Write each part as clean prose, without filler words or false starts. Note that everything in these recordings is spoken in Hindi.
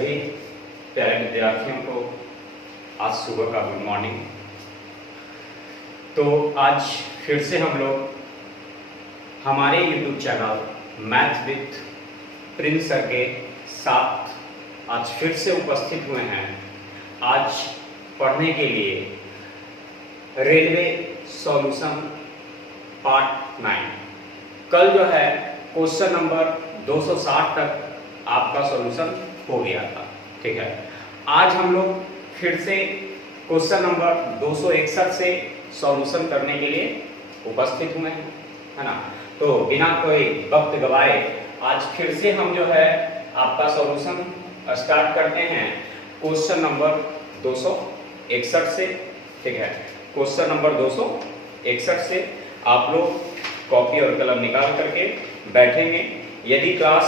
सभी प्यारे विद्यार्थियों को आज सुबह का गुड मॉर्निंग। तो आज फिर से हम लोग हमारे YouTube channel math with Prince sir के साथ आज फिर से उपस्थित हुए हैं। आज पढ़ने के लिए रेलवे सॉल्यूशन पार्ट 9। कल जो है क्वेश्चन नंबर 260 तक आपका सॉल्यूशन हो गया था, ठीक है। आज हम लोग फिर से क्वेश्चन नंबर 261 से सॉल्यूशन करने के लिए उपस्थित हुए हैं, है ना। तो बिना कोई वक्त गवाए आज फिर से हम जो है आपका सॉल्यूशन स्टार्ट करते हैं क्वेश्चन नंबर 261 से, ठीक है। क्वेश्चन नंबर 261 से आप लोग कॉपी और कलम निकाल करके बैठेंगे। यदि क्लास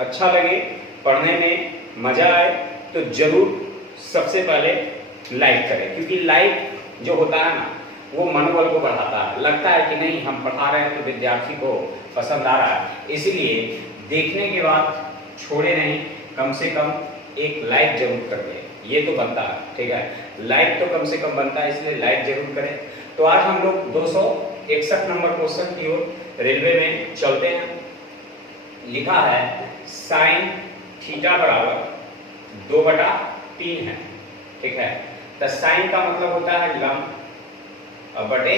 अच्छा लगे, पढ़ने में मजा आए तो जरूर सबसे पहले लाइक करें, क्योंकि लाइक जो होता है ना वो मनोबल को बढ़ाता है। लगता है कि नहीं हम पढ़ा रहे हैं तो विद्यार्थी को पसंद आ रहा है, इसलिए देखने के बाद छोड़े नहीं, कम से कम एक लाइक जरूर कर दें। ये तो बनता है, ठीक है, लाइक तो कम से कम बनता है, इसलिए लाइक जरूर करें। तो आज हम लोग 261 नंबर क्वेश्चन की ओर रेलवे में चलते हैं। लिखा है साइन थीटा बराबर 2/3 है, ठीक है। तो साइन का मतलब होता है लंब बटे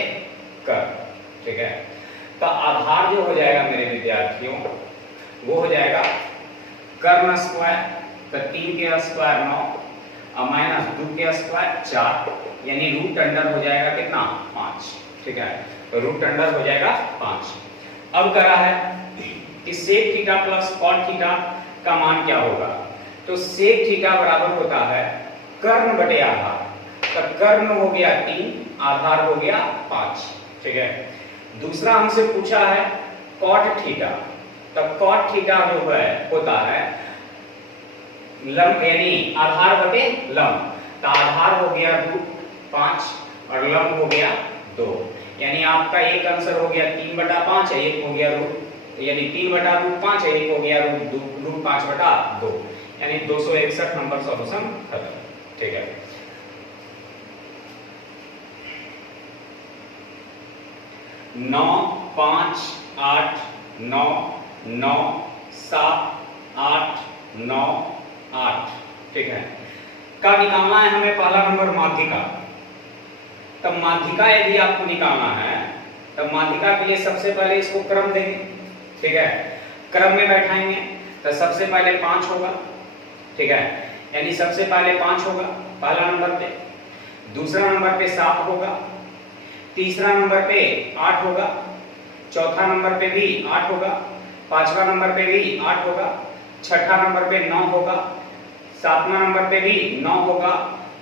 कर्व, ठीक है। तो आधार जो हो जाएगा मेरे विद्यार्थियों वो हो जाएगा कर्व स्क्वायर, तो 3 के स्क्वायर 9 और माइनस 2 के स्क्वायर 4, यानी रूट अंडर हो जाएगा कितना 5, ठीक है। तो रूट अंडर हो जाएगा 5। अब करा है कि sec theta plus cot theta का मान क्या होगा। तो सेक थीटा बराबर होता है कर्ण बटे आधार। तो कर्ण हो गया 3, आधार हो गया 5, ठीक है। दूसरा हमसे पूछा है कॉट थीटा। तो कॉट थीटा जो है होता है लंब, यानी आधार बटे लंब। तो आधार हो गया √5 और लंब हो गया 2, यानी आपका एक आंसर हो गया 3/5 है, एक हो गया यानी 3/√5 है, एक हो गया √5/2, यानी 261 नंबर सॉल्यूशन खत्म, ठीक है। नौ 5 8 9 9 7 8 9 8, ठीक है। का निकालना है हमें पहला नंबर माध्यिका। तब माध्यिका यदि आपको निकालना है तब माध्यिका के लिए सबसे पहले इसको क्रम देंगे, ठीक है। क्रम में बैठाएंगे तो सबसे पहले 5 होगा, ठीक है, यानी सबसे पहले 5 होगा पहला नंबर पे, दूसरा नंबर पे 7 होगा, तीसरा नंबर पे 8 होगा, चौथा नंबर पे भी 8 होगा, पांचवा नंबर पे भी 8 होगा, छठा नंबर पे 9 होगा, सातवां नंबर पे भी 9 होगा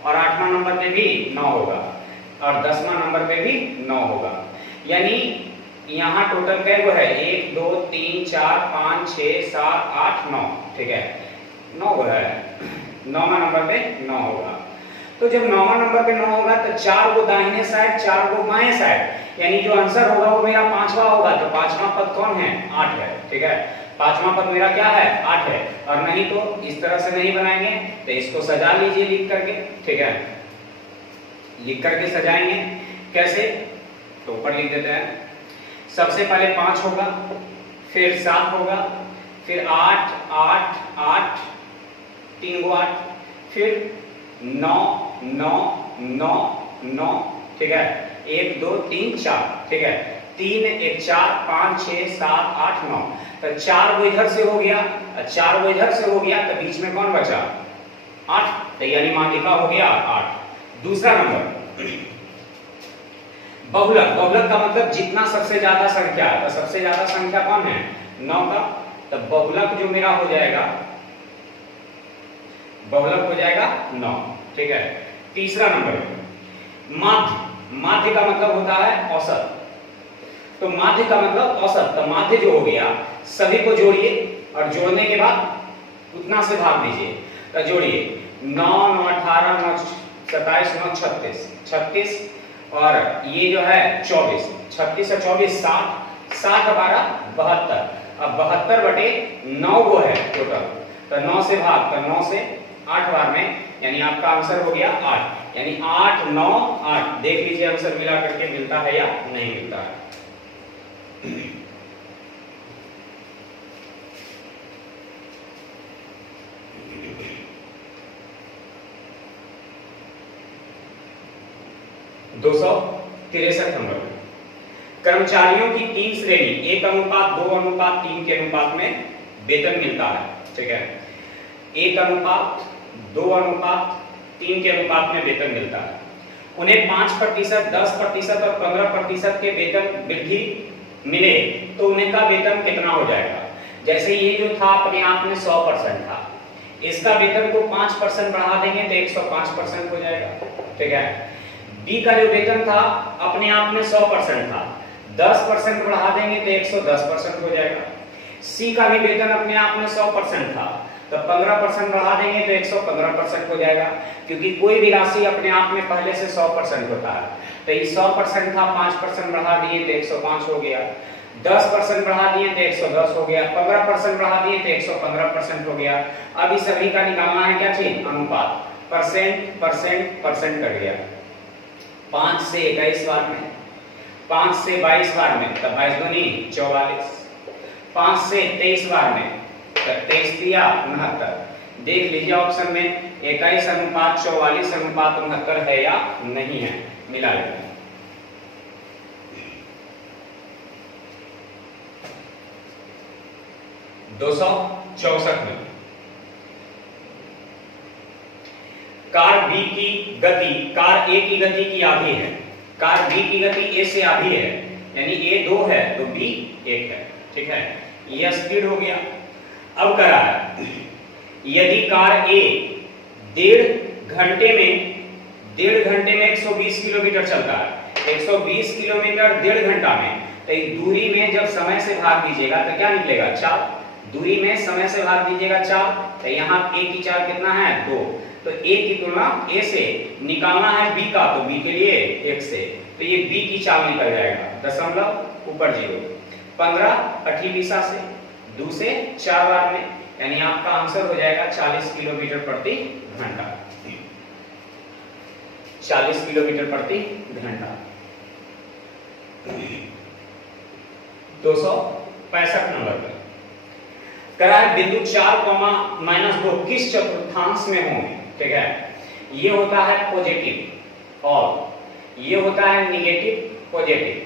और आठवां नंबर पे भी 9 होगा और 10वां नंबर पे भी 9 होगा। यानी यहाँ टोटल कैसे है 1 2 3 4 5 6 7 8 9, ठीक है, 9 है। 9वां नंबर पे 9 होगा। तो जब 9वां नंबर पे 9 होगा तो 4 को दाहिने साइड 4 को बाएं साइड, यानी जो आंसर होगा वो मेरा 5वां होगा। तो 5वां पद कौन है 8 है, ठीक है। 5वां पद मेरा क्या है 8 है। और नहीं तो इस तरह से नहीं बनाएंगे तो इसको सजा लीजिए लिख करके, ठीक है। लिख करके सजाएंगे कैसे, तो ऊपर लिख देते हैं। सबसे पहले 5 होगा, फिर 7 होगा, फिर 8 8 8 3 को 8, फिर 9 9 9 9, ठीक है, 1 2 3 4, ठीक है, 3 1 4 5 6 7 8 9। तो 4 वो इधर से हो गया, 4 वो इधर से हो गया, तो बीच में कौन बचा 8, तो यानी माध्यिका हो गया 8। दूसरा नंबर बहुलक। बहुलक का मतलब जितना सबसे ज्यादा संख्या है, तो सबसे ज्यादा संख्या कौन है 9 का, तो बहुलक जो मेरा हो जाएगा, बहुलक हो जाएगा 9, ठीक है। तीसरा नंबर माध्य। माध्य का मतलब होता है औसत। तो माध्य का मतलब औसत। तो माध्य जो हो गया सभी को जोड़िए और जोड़ने के बाद उतना से भाग दीजिए। तो जोड़िए 9 9 18 9 27 9 36 36 और ये जो है 24, 36 और 24 60 60 12 72। अब 72/9 वो है टोटल। तो 9 से भाग, तो 9 से 8 बार में, यानी आपका आंसर हो गया 8, यानी 8 9 8। देख लीजिए आंसर मिला करके मिलता है या नहीं मिलता है। दो 263 नंबर, कर्मचारियों की 3 श्रेणी 1:2:3 के अनुपात में वेतन मिलता है। ठीक है, 1:2:3 के अनुपात में वेतन मिलता है। उन्हें 5%, 10% और 15% के वेतन वृद्धि मिले तो उन्हें का वेतन कितना हो जाएगा। जैसे ये जो था अपने आप में 100% था, इसका वेतन को 5% बढ़ा देंगे तो 105% हो जाएगा। ठीक है, बी का जो वेतन था अपने आप में 100% था, 10% बढ़ा देंगे तो 110% हो जाएगा। सी का भी वेतन अपने आप में 100% था, तो 15% बढ़ा देंगे तो 115% हो जाएगा, क्योंकि कोई भी राशि अपने आप में पहले से 100% होता है। तो ये 100% था, 5% बढ़ा दिए तो 105 हो गया, 10% बढ़ा दिए तो 110 हो गया, 15% बढ़ा दिए तो 115% हो गया। अब इस सभी का निकालना है क्या चीज, अनुपात, परसेंट परसेंट परसेंट कट गया। 5 से 21 बार में, 5 से 22 बार में, तब 22 दूनी 44, 5 से 23 बार में, तब 23 दिया 69। देख लीजिए ऑप्शन में 21:44:69 है या नहीं है, मिला लेते हैं। 264 में कार बी की गति कार ए की गति की आधी है, कार बी की गति ए से आधी है, यानी ए 2 है तो बी 1 है। ठीक है, ये स्पीड हो गया। अब करा है, यदि कार ए 1.5 घंटे में 120 किलोमीटर चलता है, 120 किलोमीटर 1.5 घंटा में, तो दूरी में जब समय से भाग दीजिएगा तो क्या निकलेगा, 4। दूरी में समय से भाग दीजिएगा 4, तो यहाँ ए की 4 कितना है, 2। तो ए की तुलना ए से निकालना है बी का, तो बी के लिए 1 से, तो ये बी की 4 निकल जाएगा, दशमलव ऊपर 0, 15 अठी दिशा से 2 से 4 बार में, यानी आपका आंसर हो जाएगा 40 किलोमीटर प्रति घंटा, 40 किलोमीटर प्रति घंटा। 265 नंबर पर करा है, बिंदु 4, -2 किस चतुर्थांश में होंगे। ठीक है, ये होता है पॉजिटिव और ये होता है निगेटिव पॉजिटिव,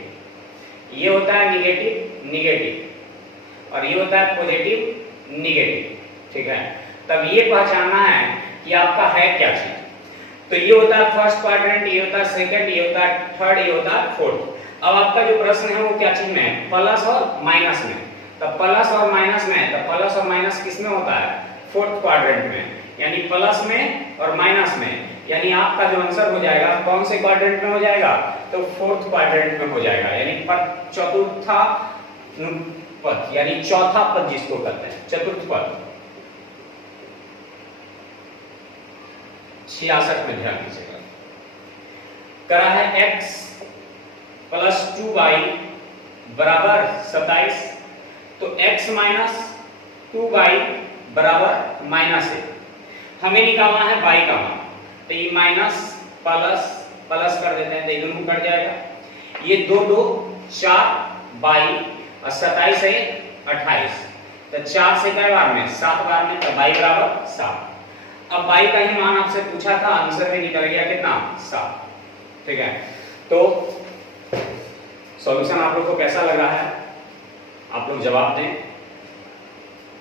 ये होता है निगेटिव निगेटिव और ये होता है पॉजिटिव निगेटिव। ठीक है, तब ये पहचानना है कि आपका है क्या चीज। तो ये होता है फर्स्ट क्वाड्रेंट, ये होता है सेकंड, ये होता है थर्ड, ये होता है फोर्थ। अब आपका जो प्रश्न है वो क्या चीज में है, प्लस और माइनस में। तब प्लस और माइनस में, तब प्लस और माइनस किस में होता है, फोर्थ क्वाड्रेंट में, यानी प्लस में और माइनस में, यानी आपका जो आंसर हो जाएगा कौन से क्वाड्रेंट में हो जाएगा, तो फोर्थ क्वाड्रेंट में हो जाएगा, यानी चतुर्था पद, यानी चौथा पद जिसको कहते हैं, चतुर्थ पद। 66 में ध्यान दीजिएगा, करा है x + 2y बराबर 27, तो x - 2y बराबर -1। हमें निकालना है y का मान, तो ये माइनस प्लस प्लस कर देते हैं तो ये दोनों कट जाएगा, ये 2 2 4 22 और 27 है 28, तो 4 से कई बार में, 7 बार में, तो y बराबर 7। अब y का ही मान आपसे पूछा था, आंसर में निकल गया कितना, 7। ठीक है, तो सॉल्यूशन आप लोग को कैसा लग रहा है, आप लोग जवाब दें,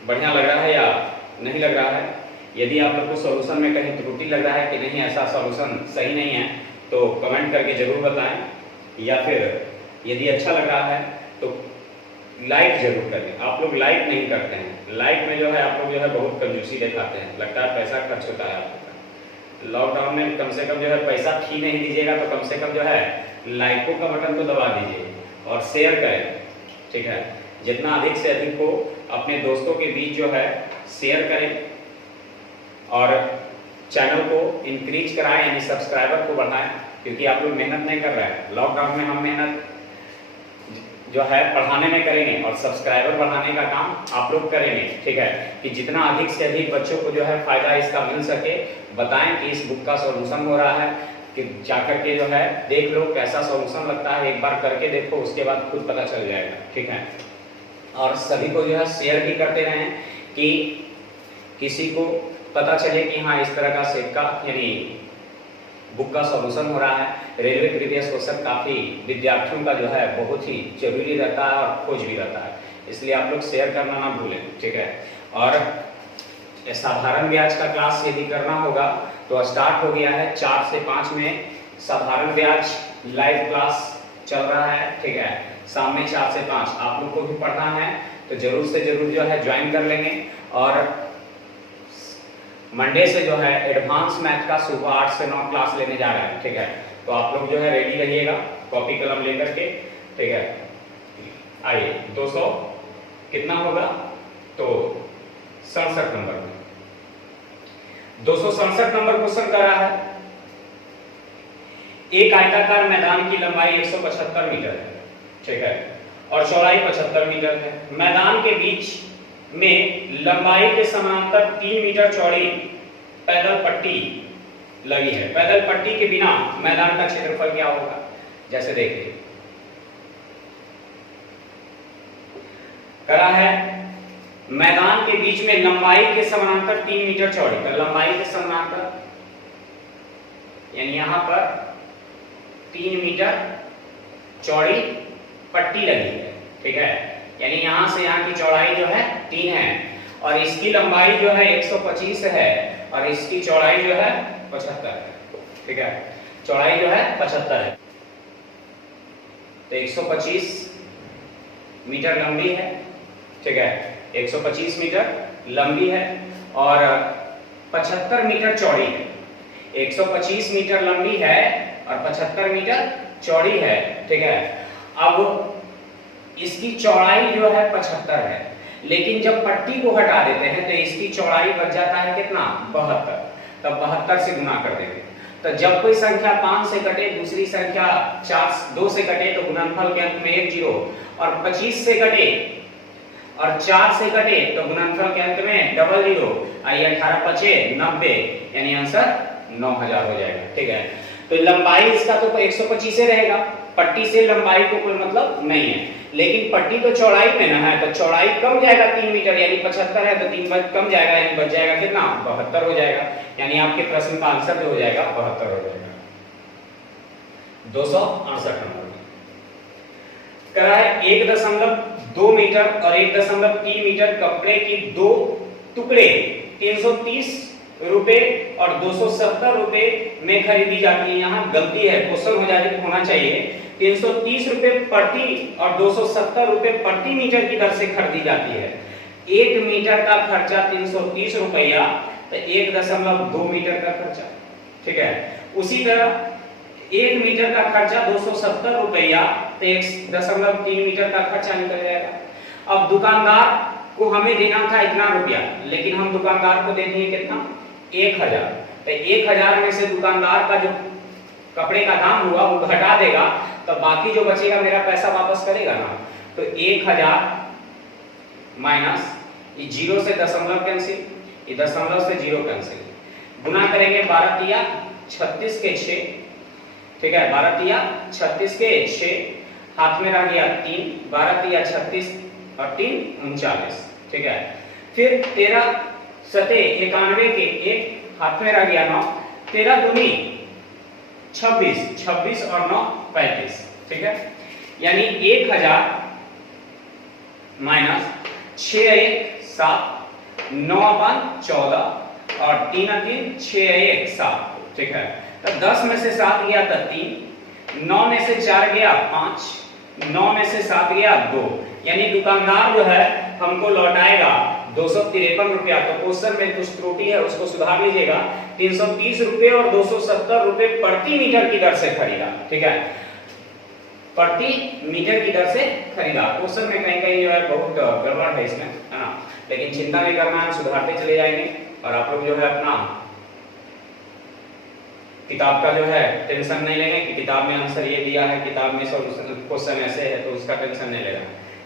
बढ़िया लग रहा है या नहीं लग रहा है। यदि आप लोग को सॉल्यूशन में कहीं त्रुटि लग रहा है कि नहीं, ऐसा सॉल्यूशन सही नहीं है, तो कमेंट करके जरूर बताएं, या फिर यदि अच्छा लग रहा है तो लाइक जरूर करें। आप लोग लाइक नहीं करते हैं, लाइक में जो है आप लोग जो है बहुत कंजूसी दिखाते हैं, लगता है पैसा खर्च होता है आपका। लॉकडाउन में कम से कम जो है पैसा फी नहीं दीजिएगा तो कम से कम जो है लाइकों का बटन तो दबा दीजिए और शेयर करें। ठीक है, जितना अधिक से अधिक हो अपने दोस्तों के बीच जो है शेयर करें और चैनल को इंक्रीज कराएं, यानी सब्सक्राइबर को बढ़ाएं, क्योंकि आप लोग मेहनत नहीं कर रहे हैं। लॉकडाउन में हम मेहनत जो है पढ़ाने में करेंगे और सब्सक्राइबर बढ़ाने का काम आप लोग करेंगे, ठीक है, कि जितना अधिक से अधिक बच्चों को जो है फायदा इसका मिल सके। बताएं कि इस बुक का सॉल्यूशन हो रहा है, कि जाकर के जो है देख लो कैसा सॉल्यूशन लगता है, एक बार करके देखो, उसके बाद खुद पता चल जाएगा, ठीक है। और सभी को जो है शेयर भी करते रहें कि किसी को पता चले कि हाँ इस तरह का सेट का यानी बुक का सॉल्यूशन हो रहा है। रेलवे प्रीवियस क्वेश्चन काफ़ी विद्यार्थियों का जो है बहुत ही जरूरी रहता है और खोज भी रहता है, इसलिए आप लोग शेयर करना ना भूलें, ठीक है। और साधारण ब्याज का क्लास यदि करना होगा तो स्टार्ट हो गया है 4 से 5 में साधारण ब्याज लाइव क्लास चल रहा है, ठीक है, शाम में 4 से 5। आप लोग को भी पढ़ना है तो जरूर से जरूर जो है ज्वाइन कर लेंगे। और मंडे से जो है एडवांस मैथ का सुबह 8 से 9 क्लास लेने जा रहे हैं, ठीक है, तो आप लोग जो है रेडी रहिएगा कॉपी कलम लेकर के, ठीक है। आइए 200 कितना होगा तो 67 नंबर में 267 नंबर क्वेश्चन करा है। एक आयताकार मैदान की लंबाई 175 मीटर है, ठीक है, और चौड़ाई 75 मीटर है। मैदान के बीच में लंबाई के समानांतर 3 मीटर चौड़ी पैदल पट्टी लगी है। पैदल पट्टी के बिना मैदान का क्षेत्रफल क्या होगा? जैसे देखिए करा है मैदान के बीच में लंबाई के समानांतर 3 मीटर चौड़ी, तो लंबाई के समानांतर यानी यहां पर 3 मीटर चौड़ी पट्टी लगी है, ठीक है, यानी यहां से यहां की चौड़ाई जो है 3 है और इसकी लंबाई जो है 125 है और इसकी चौड़ाई जो है 75 है, ठीक है, चौड़ाई जो है 75 है। तो 125 मीटर लंबी है, ठीक है, 125 मीटर लंबी है और 75 मीटर चौड़ी है। 125 मीटर लंबी है और 75 मीटर चौड़ी है, ठीक है। अब इसकी चौड़ाई जो है 75 है, लेकिन जब पट्टी को हटा देते हैं तो इसकी चौड़ाई बच जाता है कितना? 72। तब 72 से गुना कर देंगे। तो जब कोई संख्या 5 से कटे, दूसरी संख्या 2 से कटे तो गुणनफल के अंत में 1 0, और 25 से कटे और 4 से कटे तो गुणनफल के अंत में 00 और ये 18 पचे 90, यानी आंसर 9000 हो जाएगा, ठीक है। तो लंबाई इसका तो 125 से रहेगा, पट्टी से लंबाई को कोई मतलब नहीं है, लेकिन पट्टी तो चौड़ाई में ना है, तो चौड़ाई कम जाएगा 3 मीटर, यानी 75 है तो 3 कम जाएगा, यानी बच जाएगा कितना? 72 हो जाएगा, यानी आपके प्रश्न का आंसर जो हो जाएगा 72 हो जाएगा। 268 नंबर करा है 1.2 मीटर और 1.3 मीटर कपड़े की 2 टुकड़े 330 रुपए और 270 रुपए में खरीदी जाती है। यहाँ गलती है, क्वेश्चन होना चाहिए 330 रुपए प्रति और 270 रुपए प्रति मीटर की दर से खरीदी जाती है। 1 मीटर का खर्चा 330 रुपया, तो 1.2 मीटर का खर्चा, ठीक है। उसी तरह 1 मीटर का खर्चा 270 रुपया, तो 1.3 मीटर का खर्चा निकल जाएगा। अब दुकानदार को हमें देना था इतना रुपया, लेकिन हम दुकानदार को दे दिए कितना? 1000। तो 1000 में से दुकानदार का जो कपड़े का दाम हुआ वो घटा देगा, तो बाकी जो बचेगा मेरा पैसा वापस करेगा ना। तो 1000 माइनस ये 0 से दशमलव कैंसिल, ये दशमलव से 0 कैंसिल, गुना करेंगे 12 तिया 36 के 6, ठीक है, 12 तिया 36 के 6, हाथ में रह गया 3, 12 तिया 36 और 3 39, ठीक है। फिर 13 सते 91 के 1, हाथ में रह गया 9, 13 दूनी 26, 26 और 9 35, ठीक है, यानी 1000 माइनस 6 1 7 9/14 और 3 3 6 1 7, ठीक है। तो 10 में से 7 गया तो 3, 9 में से 4 गया 5, 9 में से 7 गया 2, यानी दुकानदार जो है हमको लौटाएगा 253 रुपया। तो क्वेश्चन में कुछ त्रुटि है उसको सुधार लीजिएगा। 330 रुपए और 270 रुपए प्रति मीटर की दर से खरीदा, ठीक है, प्रति मीटर की दर से खरीदा। क्वेश्चन में कहीं कहीं जो है बहुत गड़बड़ है इसमें, है ना, लेकिन चिंता नहीं करना है, सुधारते चले जाएंगे और आप लोग जो है अपना किताब का जो है टेंशन नहीं लेंगे कि किताब में आंसर ये दिया है, किताब में सॉल्यूशन क्वेश्चन ऐसे है, तो उसका टेंशन नहीं लेना।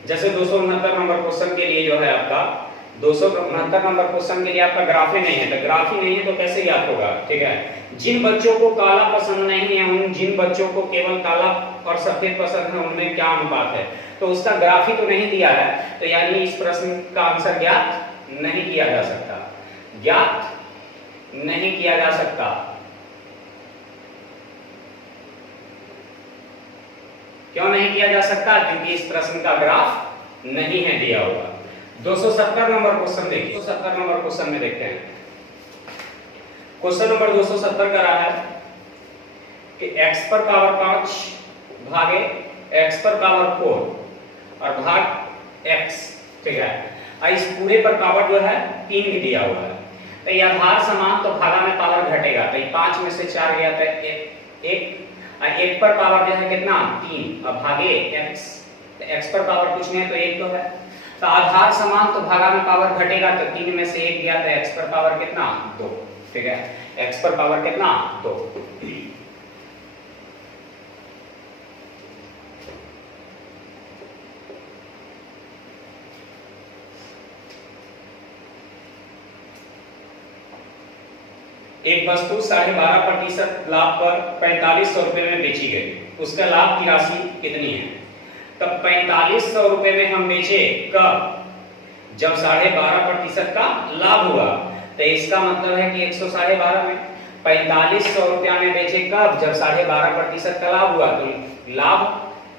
जैसे 269 नंबर क्वेश्चन के लिए जो है आपका 269 नंबर क्वेश्चन के लिए आपका ग्राफ ही नहीं है, तो ग्राफ ही नहीं है तो कैसे याद होगा, ठीक है। जिन बच्चों को काला पसंद नहीं है, उन जिन बच्चों को केवल काला और सफेद पसंद है, उनमें क्या अनुपात है, तो उसका ग्राफ ही तो नहीं दिया है, तो यानी इस प्रश्न का आंसर ज्ञात नहीं किया जा सकता, ज्ञात नहीं किया जा सकता। क्यों नहीं किया जा सकता? क्योंकि इस प्रश्न का ग्राफ नहीं है दिया हुआ। 270 नंबर क्वेश्चन देखिए, 270 नंबर क्वेश्चन में देखते हैं। क्वेश्चन नंबर 270 का रहा है कि x पर पावर 5 भागे x पर पावर 4 और भाग x, ठीक है। और इस पूरे पर पावर जो है 3 भी दिया हुआ है, तो ये आधार समान तो भागा में पावर घटेगा, तो ये 5 में से 4 गया था, एक पर पावर जो है कितना 3 और भागे x, तो x पर पावर कुछ नहीं है तो 1 तो है, तो आधार समान तो भागा में पावर घटेगा, तो 3 में से 1 गया, तो x पर पावर कितना 2, ठीक है। x पर पावर कितना 2। एक वस्तु 12.5% लाभ पर 4500 रुपए में बेची गई, उसका लाभ की राशि कितनी है? तब 4500 रुपए में हम बेचे कब? जब 12.5% का लाभ हुआ, तो इसका मतलब है कि 112.5 में 4500 रुपया में बेचे कब? जब 12.5% का लाभ हुआ, तो लाभ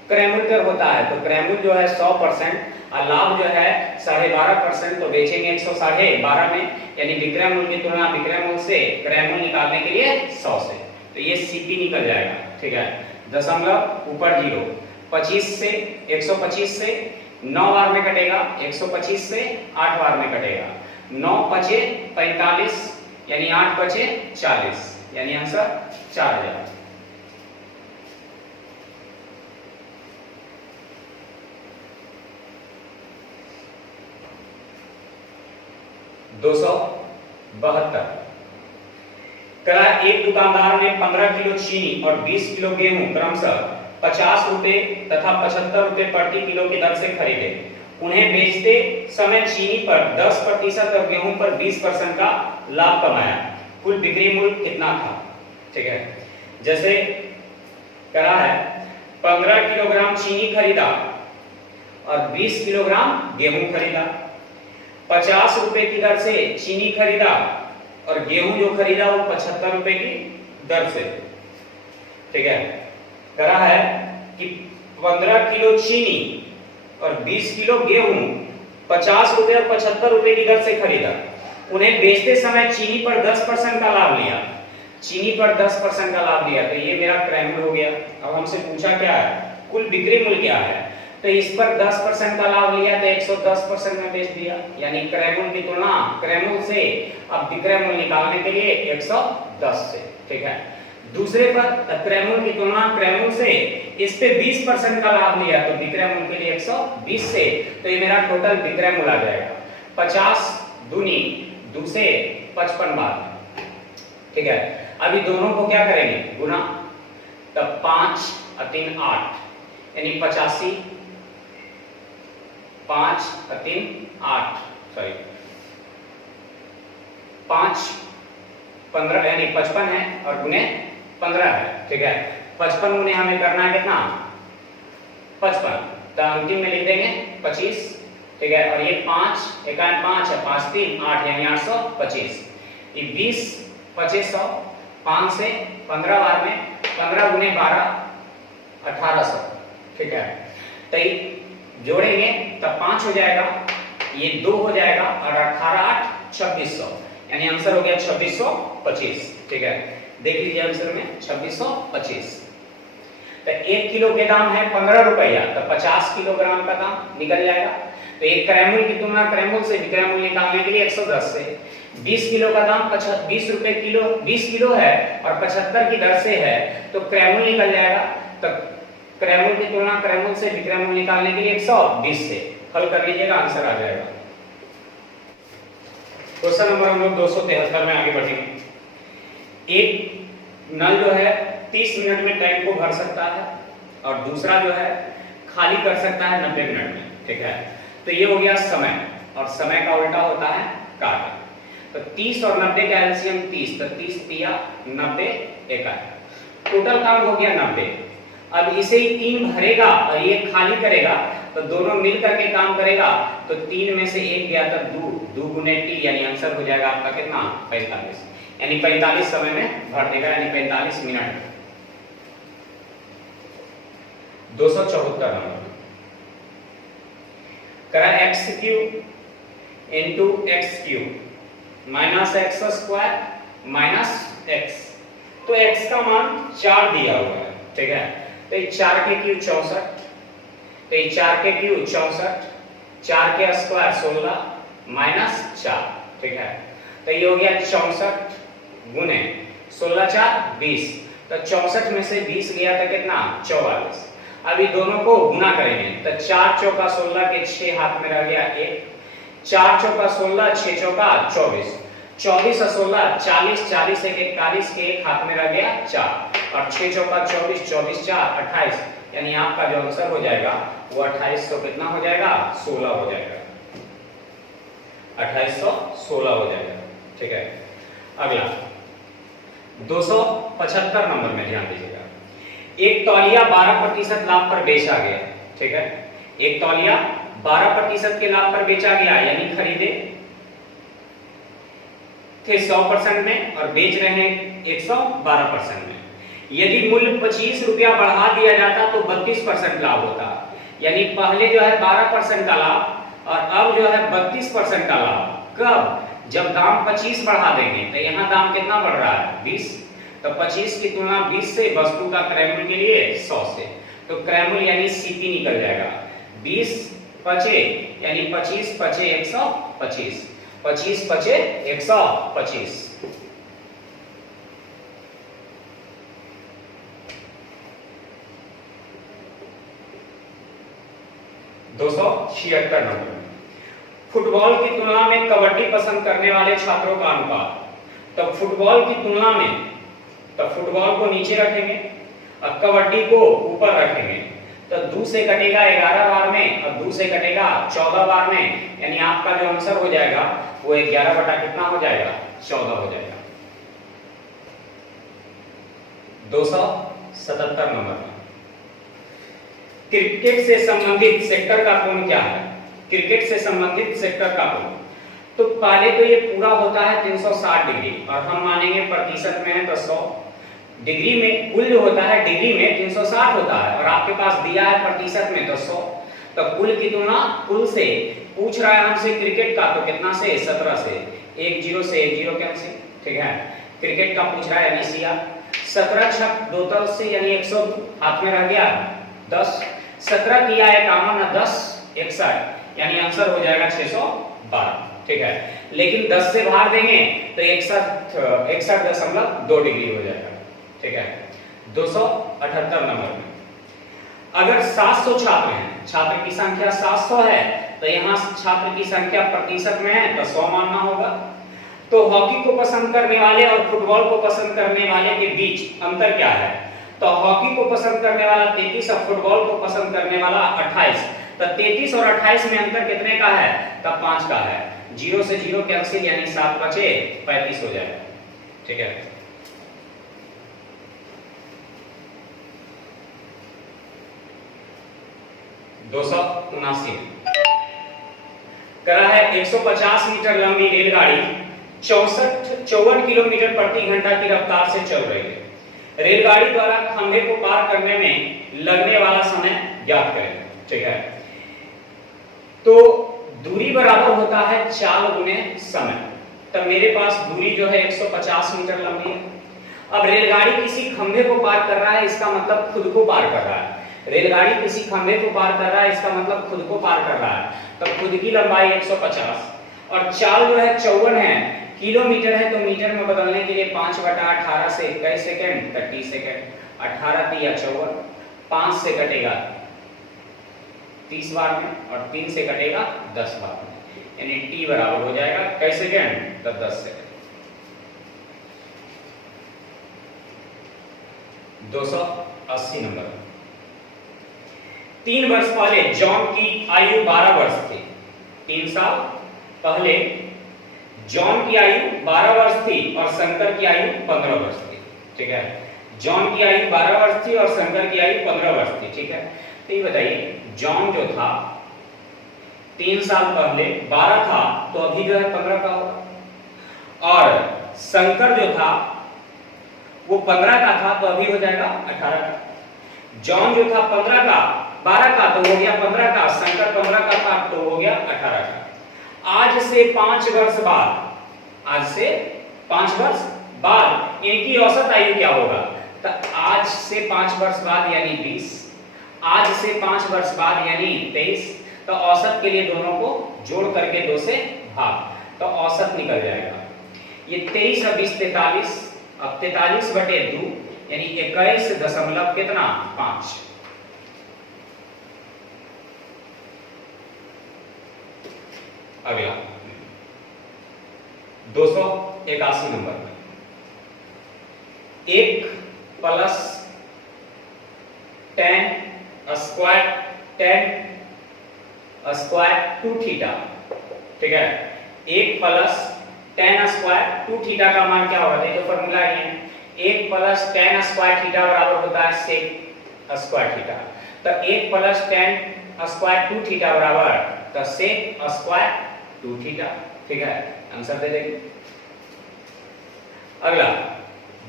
क्रयमूल्य पर होता है, तो क्रयमूल्य जो है 100% और लाभ जो है 12.5%, तो बेचेंगे 112.5 में, यानी विक्रय मूल्य की तुलना विक्रय मूल्य से क्रय मूल्य निकालने के लिए 100 से, तो ये सीपी निकल जाएगा, ठीक है। दशमलव ऊपर 0, 25 से 125 से 9 बार में कटेगा, 125 से 8 बार में कटेगा, 9 पचे 45 यानी 8 पचे 40, यानी आंसर 4000। दो 272 करा, एक दुकानदार ने 15 किलो चीनी और 20 किलो गेहूं क्रमशः 50 रुपए तथा 75 रुपए प्रति किलो की दर से खरीदे। उन्हें बेचते समय चीनी पर 10% और गेहूं पर 20% का लाभ कमाया। कुल बिक्री मूल्य कितना था? ठीक है, जैसे करा है 15 किलोग्राम चीनी खरीदा और 20 किलोग्राम गेहूं खरीदा, 50 रुपए की दर से चीनी खरीदा और गेहूं जो खरीदा वो 75 रुपए की दर से, ठीक है। करा है कि 15 किलो चीनी और 20 किलो गेहूं 50 रुपए और 75 रुपए की दर से खरीदा। उन्हें बेचते समय चीनी पर 10% का लाभ लिया, चीनी पर 10% का लाभ लिया, तो ये मेरा क्रय मूल्य हो गया। अब हमसे पूछा क्या है? कुल बिक्री मूल्य क्या है, तो इस पर 10% का लाभ लिया तो 110% में बेच दिया, यानी क्रय मूल्य की तुलना क्रय मूल्य से अब विक्रय मूल्य निकालने के लिए 110 से, ठीक है। दूसरे पर क्रय मूल्य की तुलना क्रय मूल्य से इस पे 20% का लाभ लिया तो विक्रय मूल्य के लिए 120 से, तो ये मेरा टोटल विक्रय मूल्य आ जाएगा 50 दूनी 2 से 55 बार, ठीक है। अभी दोनों को क्या करेंगे? गुना, तब 5 और 3 8 यानी 85, 5 और 3 8, सॉरी 5 15 यानी 55 है और गुने 15 है, ठीक है। 55 गुने हमें करना है कितना? 55, तो अंतिम में लिख देंगे 25, ठीक है। और ये 5 एकान 5 है, 5 3 8 यानी 825, ये 20 2500, 5 से 15 बार में 15 गुने 12 1800, ठीक है। तो जोड़ेंगे तब 5 हो जाएगा, ये 2 हो जाएगा और 18 8 2600, यानी आंसर हो गया 2625, ठीक है। देख लीजिए आंसर में 2625। तो 1 किलो के दाम है 15 रुपया, तो 50 किलोग्राम का दाम निकल जाएगा। तो एक क्रय मूल्य की तुलना क्रय मूल्य से विक्रय मूल्य निकालने के लिए 110 से, 20 किलो का दाम 20 रुपए किलो, 20 किलो है और 75 की दर से है, तो क्रय मूल्य निकल जाएगा। तो क्रय मूल्य की तुलना क्रय मूल्य से विक्रय मूल्य निकालने के लिए 120 से हल कर लीजिएगा, आंसर आ जाएगा। क्वेश्चन नंबर हम लोग 273 में आगे बढ़ेंगे। एक नल जो है 30 मिनट में टैंक को भर सकता है और दूसरा जो है खाली कर सकता है 90 मिनट में। ठीक है, तो ये हो गया समय, और समय का उल्टा होता है कार्य। तो 30 और 90 का एलसीएम 30, तो 30 तिया 90 इकाई, टोटल काम हो गया 90। अब इसे ही 3 भरेगा और ये खाली करेगा, तो दोनों मिल करके काम करेगा, तो 3 में से 1 गया तो 2 गुने टी, यानी आंसर हो जाएगा आपका कितना 45, यानी 45 समय में भर देगा, यानी 45 मिनट में। 274 नंबर करा x cube into x cube minus x square minus x, तो x का मान 4 दिया हुआ है। ठीक है, तो ये 4 के क्यूब 64, तो ये 4 के क्यूब 64, 4 के स्क्वायर 16 माइनस 4। ठीक है, तो ये हो गया 64 गुने 16 4 20, तो 64 में से 20 गया था कितना 44। अभी दोनों को गुना करेंगे, तो 4 चौका 16 के 6 हाथ में रह गया 1, 4 चौका 16, 6 चौका 24, 24 और 16 40, 40 एक 41 के 1 हाथ में रह गया 4, और 6 चौका 24, 24 4 28, यानी आपका जो आंसर हो जाएगा वो 28 तो कितना हो जाएगा 16 हो जाएगा, 2816 हो जाएगा। ठीक है, अगला 275 नंबर में ध्यान दीजिएगा। एक तौलिया 12% लाभ पर बेचा गया। ठीक है, एक तौलिया 12% के लाभ पर बेचा गया, यानी खरीदे थे 100% में और बेच रहे हैं 112% में। यदि मूल्य 25 रुपया बढ़ा दिया जाता तो 32% लाभ होता, यानी पहले जो है 12% का लाभ और अब जो है 32% का लाभ। कब? जब दाम 25 बढ़ा देंगे, तो यहाँ दाम कितना बढ़ रहा है 20, तो 25 की तुलना 20 से, वस्तु का क्रयमूल्य के लिए 100 से, तो क्रयमूल्य यानी सीपी निकल जाएगा 20 पचे, यानी 25 पचे 125, 25 पचे 125। 276 नंबर, फुटबॉल की तुलना में कबड्डी पसंद करने वाले छात्रों का अनुपात। तो फुटबॉल की तुलना में, तो फुटबॉल को नीचे रखेंगे और कबड्डी को ऊपर रखेंगे, तो 2 से कटेगा 11 बार में और 2 से कटेगा 14 बार में, यानी आपका जो आंसर हो जाएगा वो 11 बटा कितना हो जाएगा 14 हो जाएगा। 277 नंबर, क्रिकेट से संबंधित सेक्टर का कोण क्या है? क्रिकेट से संबंधित सेक्टर का कोण, तो पहले तो ये पूरा होता है 360 डिग्री और हम मानेंगे प्रतिशत में है तो 100, डिग्री में कुल जो होता है डिग्री में 360 होता है और आपके पास दिया है प्रतिशत में तो 100, तो कुल की तुलना कुल से पूछ रहा है हमसे क्रिकेट का, तो कितना से 17 से, 1 0 से 1 0 कैंसिल। ठीक है, क्रिकेट का पूछ रहा है यानी सीआ, 17 छक 2 तल से यानी 102, हाथ में रह गया 10, 17 किया है कामन 10 61, यानी आंसर हो जाएगा 612। ठीक है, लेकिन 10 से भाग देंगे तो 61.2 डिग्री हो जाएगा। ठीक है, 278 नंबर में, अगर 700 छात्र हैं, छात्र की संख्या 700 है, तो यहाँ छात्र की संख्या प्रतिशत में है तो 100 मानना होगा। तो हॉकी को पसंद करने वाले और फुटबॉल को पसंद करने वाले के बीच अंतर क्या है? तो हॉकी को पसंद करने वाला 33 और फुटबॉल को पसंद करने वाला 28, तो 33 और 28 में अंतर कितने का है? तो 5 का है, 0 से 0 कैंसिल, यानी 7 बचे 35 हो जाएगा। ठीक है, करा है 150 मीटर लंबी रेलगाड़ी 54 किलोमीटर प्रति घंटा की रफ्तार से चल रही है। रेलगाड़ी द्वारा खंभे को पार करने में लगने वाला समय ज्ञात करें। ठीक है, तो दूरी बराबर होता है चाल गुने समय, तब मेरे पास दूरी जो है 150 मीटर लंबी है। अब रेलगाड़ी किसी खंभे को पार कर रहा है, इसका मतलब खुद को पार कर रहा है। रेलगाड़ी किसी खंभे को पार कर रहा है, इसका मतलब खुद को पार कर रहा है, तो खुद की लंबाई 150 और चाल जो है 54 है, किलोमीटर है तो मीटर में बदलने के लिए 5/18 से 21 सेकंड 30 सेकंड, 18 तिया 54, 5 से कटेगा 30 बार में और 3 से कटेगा 10 बार में, यानी t बराबर हो जाएगा कई सेकंड? तो 10 सेकंड। 280 नंबर। 3 वर्ष पहले जॉन की आयु 12 वर्ष थी। 3 साल पहले जॉन की आयु 12 वर्ष थी और शंकर की आयु 15 वर्ष थी। ठीक है, जॉन की आयु 12 वर्ष थी और शंकर की आयु 15 वर्ष थी। ठीक है, तो ये बताइए, जॉन जो था 3 साल पहले 12 था, तो अभी जो है 15 का होगा, और शंकर जो था वो 15 का था, तो अभी हो जाएगा 18 का। जॉन जो था 15 का 12 का तो हो गया 15 का, शंकर 15 का था तो हो गया 18 का। आज से 5 वर्ष बाद, आज से 5 वर्ष बाद इनकी औसत आयु क्या होगा? तो आज से 5 वर्ष बाद यानी 20, आज से 5 वर्ष बाद यानी 23, तो औसत के लिए दोनों को जोड़ करके 2 से भाग, तो औसत निकल जाएगा। ये 23 और 20 43, अब 43/2 यानी 21 दशमलव कितना 5। अगला 281 नंबर में 1 प्लस tan स्क्वायर 2 थीटा। ठीक है, 1 प्लस tan स्क्वायर 2 थीटा का मान क्या होगा? देखो फॉर्मूला ये है, 1 प्लस tan स्क्वायर थीटा बराबर होता है sec स्क्वायर थीटा। तो 1 प्लस tan स्क्वायर 2 थीटा बराबर तो sec स्क्वायर 2 थीटा। ठीक है, आंसर दे देंगे। अगला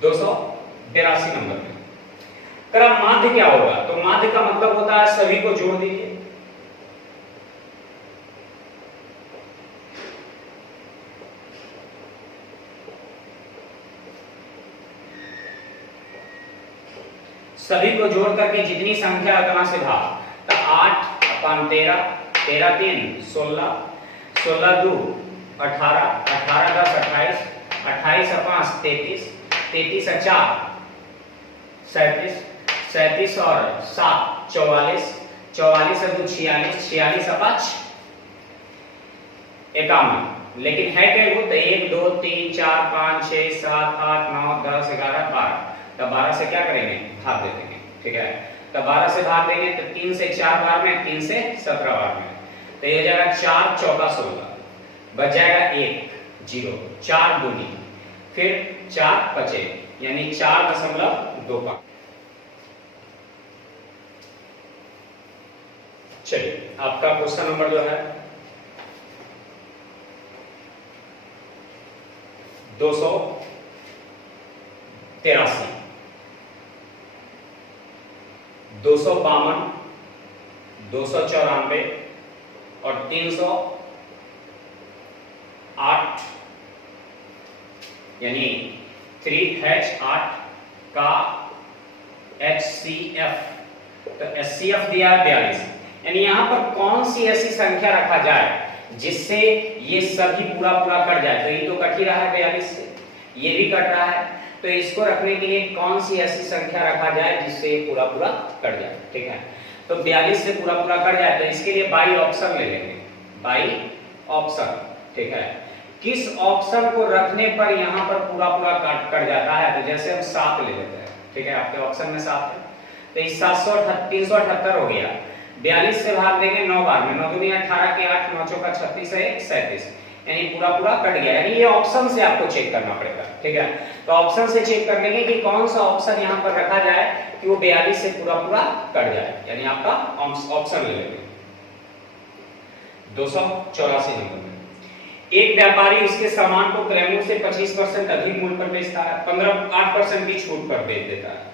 282 नंबर में क्रम माध्य क्या होगा? तो माध्य का मतलब होता है सभी को जोड़ दीजिए। सभी को जोड़ करके जितनी संख्या उतना से भाग, तो 8/13, 13×3 16, 16×2 18, 18×10 28, 28/5 33, 33/4 37, 37 और 7 44, 44/2 46, 46/5 51। लेकिन है क्या वो? तो 1 2 3 4 5 6 7 8 9 10 11 12, तो 12 से क्या करेंगे? भाग दे देंगे। ठीक है, तो 12 से भाग देंगे तो 3 से 4 बार में, 3 से 17 बार में, तो ये हो जाएगा 4 चौका 16, बच जाएगा 1 0, 4 दूनी, फिर 4 बचे यानी 4.25। चलिए, आपका क्वेश्चन नंबर जो है 283, 252, 294 और 308 यानी 3H8 का HCF, तो HCF दिया है 42। यानी यहां पर कौन सी ऐसी संख्या रखा जाए जिससे ये सभी पूरा कट जाए? तो ये तो कट ही रहा है 42 से, ये भी कट रहा है, तो इसको रखने के लिए कौन सी ऐसी संख्या रखा जाए जिससे पूरा कट जाए? ठीक है, तो 42 से पूरा कट जाए, तो इसके लिए बाई ऑप्शन ले लेंगे, बाई ऑप्शन। ठीक है, किस ऑप्शन को रखने पर यहाँ पर पूरा कट जाता है? तो जैसे हम 7 ले लेते हैं। ठीक है, आपके ऑप्शन में 7 है, तो 378 हो गया। 42 से भाग देंगे 9 बार में, 9 दूनी 18 के 8, 9 चौका 36 है 37, यानी पूरा कट गया। यानी ये ऑप्शन से आपको चेक करना पड़ेगा। ठीक है, तो ऑप्शन से चेक कर लेंगे कि कौन सा ऑप्शन यहाँ पर रखा जाए कि वो 42 से पूरा कट जाए, यानी आपका ऑप्शन ले लेंगे। 284 नंबर में एक व्यापारी उसके सामान को क्रयों से 25% अधिक मूल्य पर बेचता है, 8% की छूट पर बेच देता है।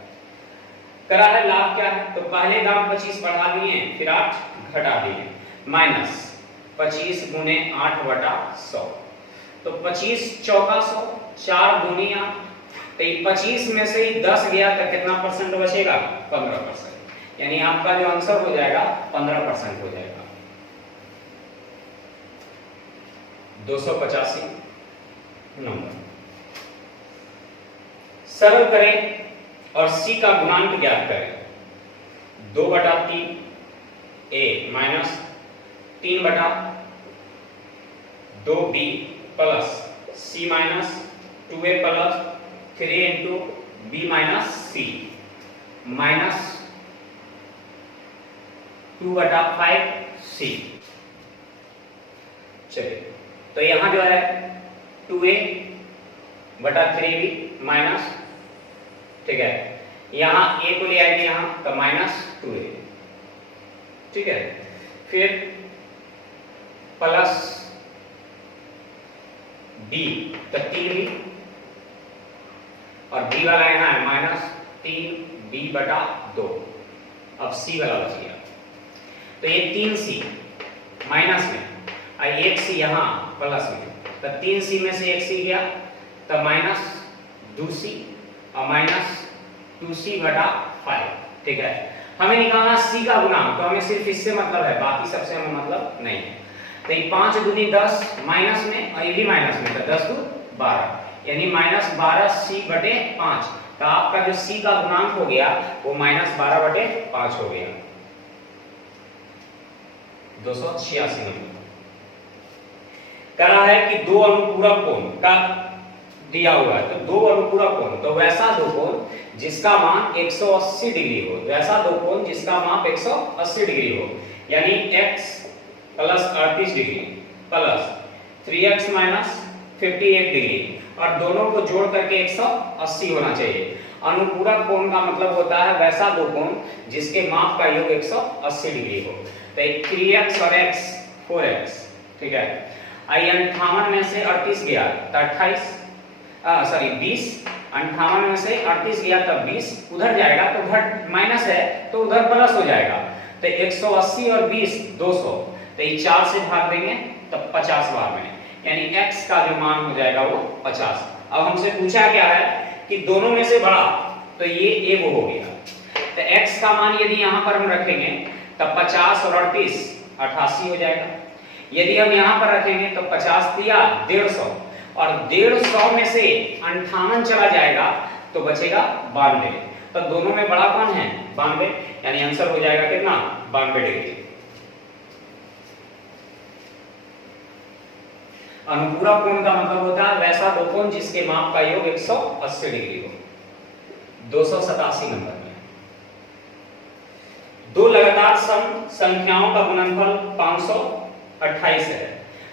करा है लाभ क्या है? तो पहले दाम 25 बढ़ा दिए, फिर 8 घटा दिए, माइनस 25 गुने 8/100, तो 25 चौका 100, 4 दूनी 8, तो 25 में से ही 10 गया तो कितना परसेंट बचेगा? 15%, यानी आपका जो आंसर हो जाएगा 15% हो जाएगा। 285 नंबर सरल करें और C का गुणांक ज्ञात करें। 2/3 A minus 3/2B plus C minus 2A plus 3 into B minus C। Minus 2/5c। चलिए, तो यहां जो है 2a/3b माइनस, ठीक है, यहां a को ले आएंगे यहां तो माइनस 2a, ठीक है, फिर प्लस b तो 3b, और b वाला यहां है माइनस 3b/2। अब c वाला बच गया, तो ये 3c माइनस में और 1c यहां प्लस में, तो 3c में से 1c गया तो माइनस 2c और माइनस 2c/5, ठीक है। हमें निकालना c का गुणांक, तो हमें सिर्फ इससे मतलब है, बाकी सबसे हमें मतलब नहीं है। तो ये 5 दूनी 10 माइनस में और ये भी माइनस में, तो 10 दूनी 12, यानी माइनस 12c/5। तो आपका जो c का गुणांक हो गया वो माइनस 12/5 हो गया। 286 नंबर कह रहा है कि दो अनुपूरक कोण का दिया हुआ है, तो दो अनुपूरक कोण, तो वैसा दो कोण जिसका मान 180 डिग्री हो, वैसा दो कोण जिसका माप 180 डिग्री हो, यानी x plus 38 degree plus 3x minus 58 degree, और दोनों को जोड़ करके 180 होना चाहिए। अनुपूरक कोण का मतलब होता है वैसा दो कोण जिसके माप का योग 180 डिग्री हो। तो 3x और x 4x, ठीक है। 58 में से 38 गया तो 20, 58 में से 38 गया तब 20 उधर जाएगा, तो उधर माइनस है तो उधर प्लस हो जाएगा। तो 180 और 20 200, तो ये 4 से भाग देंगे तब 50 बार में, यानी x का जो मान हो जाएगा वो 50। अब हमसे पूछा क्या है कि दोनों में से बड़ा, तो ये वो हो गया। तो x का मान यदि यहाँ पर हम रखेंगे तब 50 और 38 88 हो जाएगा। यदि हम यहाँ पर रखेंगे तो 50 दिया 150, और 150 में से 58 चला जाएगा तो बचेगा 92। तो दोनों में बड़ा कौन है? 92, यानी आंसर हो जाएगा कितना? 92 डिग्री। अनुपूरक कोण का मतलब होता है वैसा दो कोण जिसके माप का योग 180 डिग्री हो। 287 नंबर में दो लगातार सम संख्याओं का गुणनफल 528 है।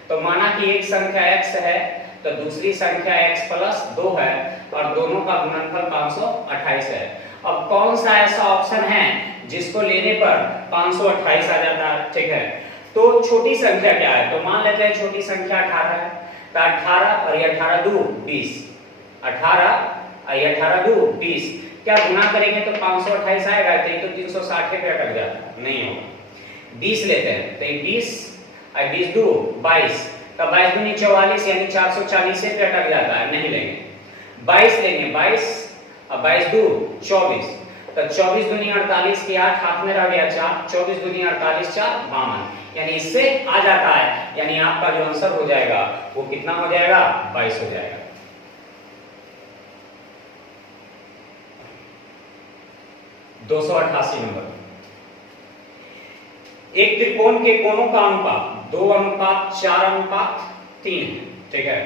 तो माना कि एक संख्या x है तो दूसरी संख्या x प्लस 2 है और दोनों का गुणनफल 528 है। अब कौन सा ऐसा ऑप्शन है जिसको लेने पर 528 आ जाता है? ठीक है, तो छोटी संख्या क्या है? तो मान लेते हैं छोटी संख्या 18 है, तो 18 और ये 18 2 20, 18 और ये 18 2 20, क्या गुना करेंगे तो 528 आएगा? तो ये तो 360 पे अटक जाता है, नहीं होगा। 20 लेते हैं तो ये 20 और 20 2 22, तो 22 दूनी 44 यानी 440 से पे अटक जाता है, नहीं लेंगे। 22 लेंगे, 22 और 22 2 24, तो 24 दूनी 48 के 8 हाथ में रह गया 4, 24 दूनी 48 4 52, यानी इससे आ जाता है, यानी आपका जो आंसर हो जाएगा वो कितना हो जाएगा? 22 हो जाएगा। दो 288 नंबर, एक त्रिकोण के कोणों का अनुपात 2:4:3 है। ठीक है,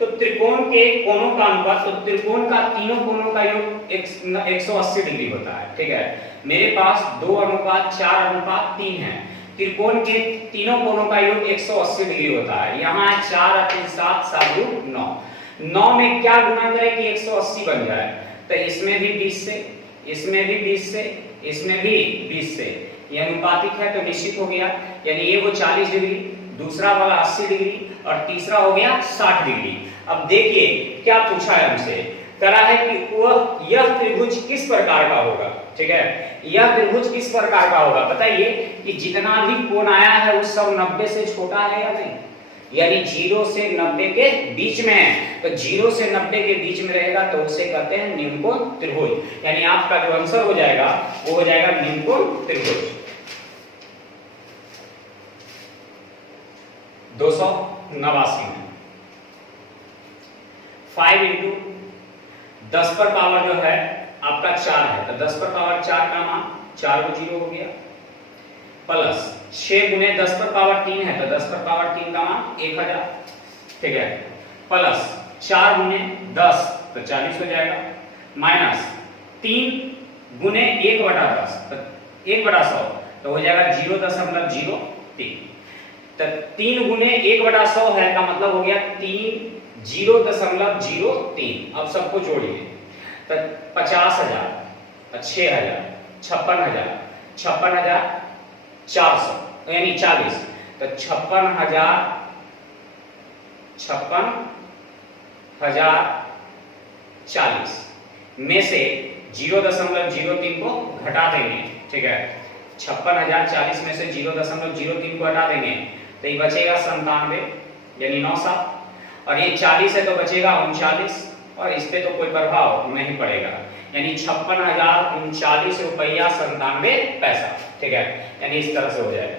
तो त्रिकोण के कोणों का अनुपात, तो त्रिकोण का तीनों कोणों का योग 180 डिग्री होता है। ठीक है, मेरे पास 2:4:3 है, त्रिकोण के तीनों कोणों का योग 180 डिग्री होता है। यहाँ 4 और 3 7 7 2 9, 9 में क्या गुना करें कि 180 बन जाए? तो इसमें भी 20 से, इसमें भी 20 से, इसमें भी 20 से, ये अनुपातिक है तो निश्चित हो गया, यानी ये वो 40 डिग्री, दूसरा वाला 80 डिग्री और तीसरा हो गया 60 डिग्री। अब देखिए क्या पूछा है हमसे, करा है कि वह यह त्रिभुज किस प्रकार का होगा। ठीक है, यह त्रिभुज किस प्रकार का होगा? बताइए कि जितना भी कोण आया है वो सब 90 से छोटा है या नहीं, यानी 0 से 90 के बीच में है, तो 0 से 90 के बीच में रहेगा तो उसे कहते हैं निम्नकोण त्रिभुज, यानी आपका जो आंसर हो जाएगा वो हो जाएगा निम्नकोण त्रिभुज। 289 में 5 इंटू 10 पर पावर जो है आपका 4 है, तो 10 पर पावर 4 का मान 4 को 0 हो गया, प्लस 6 गुने 10 पर पावर 3 है, तो 10 पर पावर 3 का मान 1000। ठीक है, प्लस 4 गुने 10 तो 40 हो जाएगा, माइनस 3 गुने 1/10, तो 1/100 तो हो जाएगा 0.03। तो 3 गुने 1/100 है का मतलब हो गया 0.03। अब सबको जोड़िए तो 50,000, 6,000, 56,000, 56,400 यानी 40। तो 56,040 में से 0.03 को घटा देंगे, ठीक है। 56,040 में से 0.03 को हटा देंगे तो ये बचेगा 97 यानी 97, और ये 40 है तो बचेगा 39, और इस पे तो कोई प्रभाव नहीं पड़ेगा, यानी 56,039 रुपया 97 पैसा, ठीक है। यानी इस तरह से हो जाएगा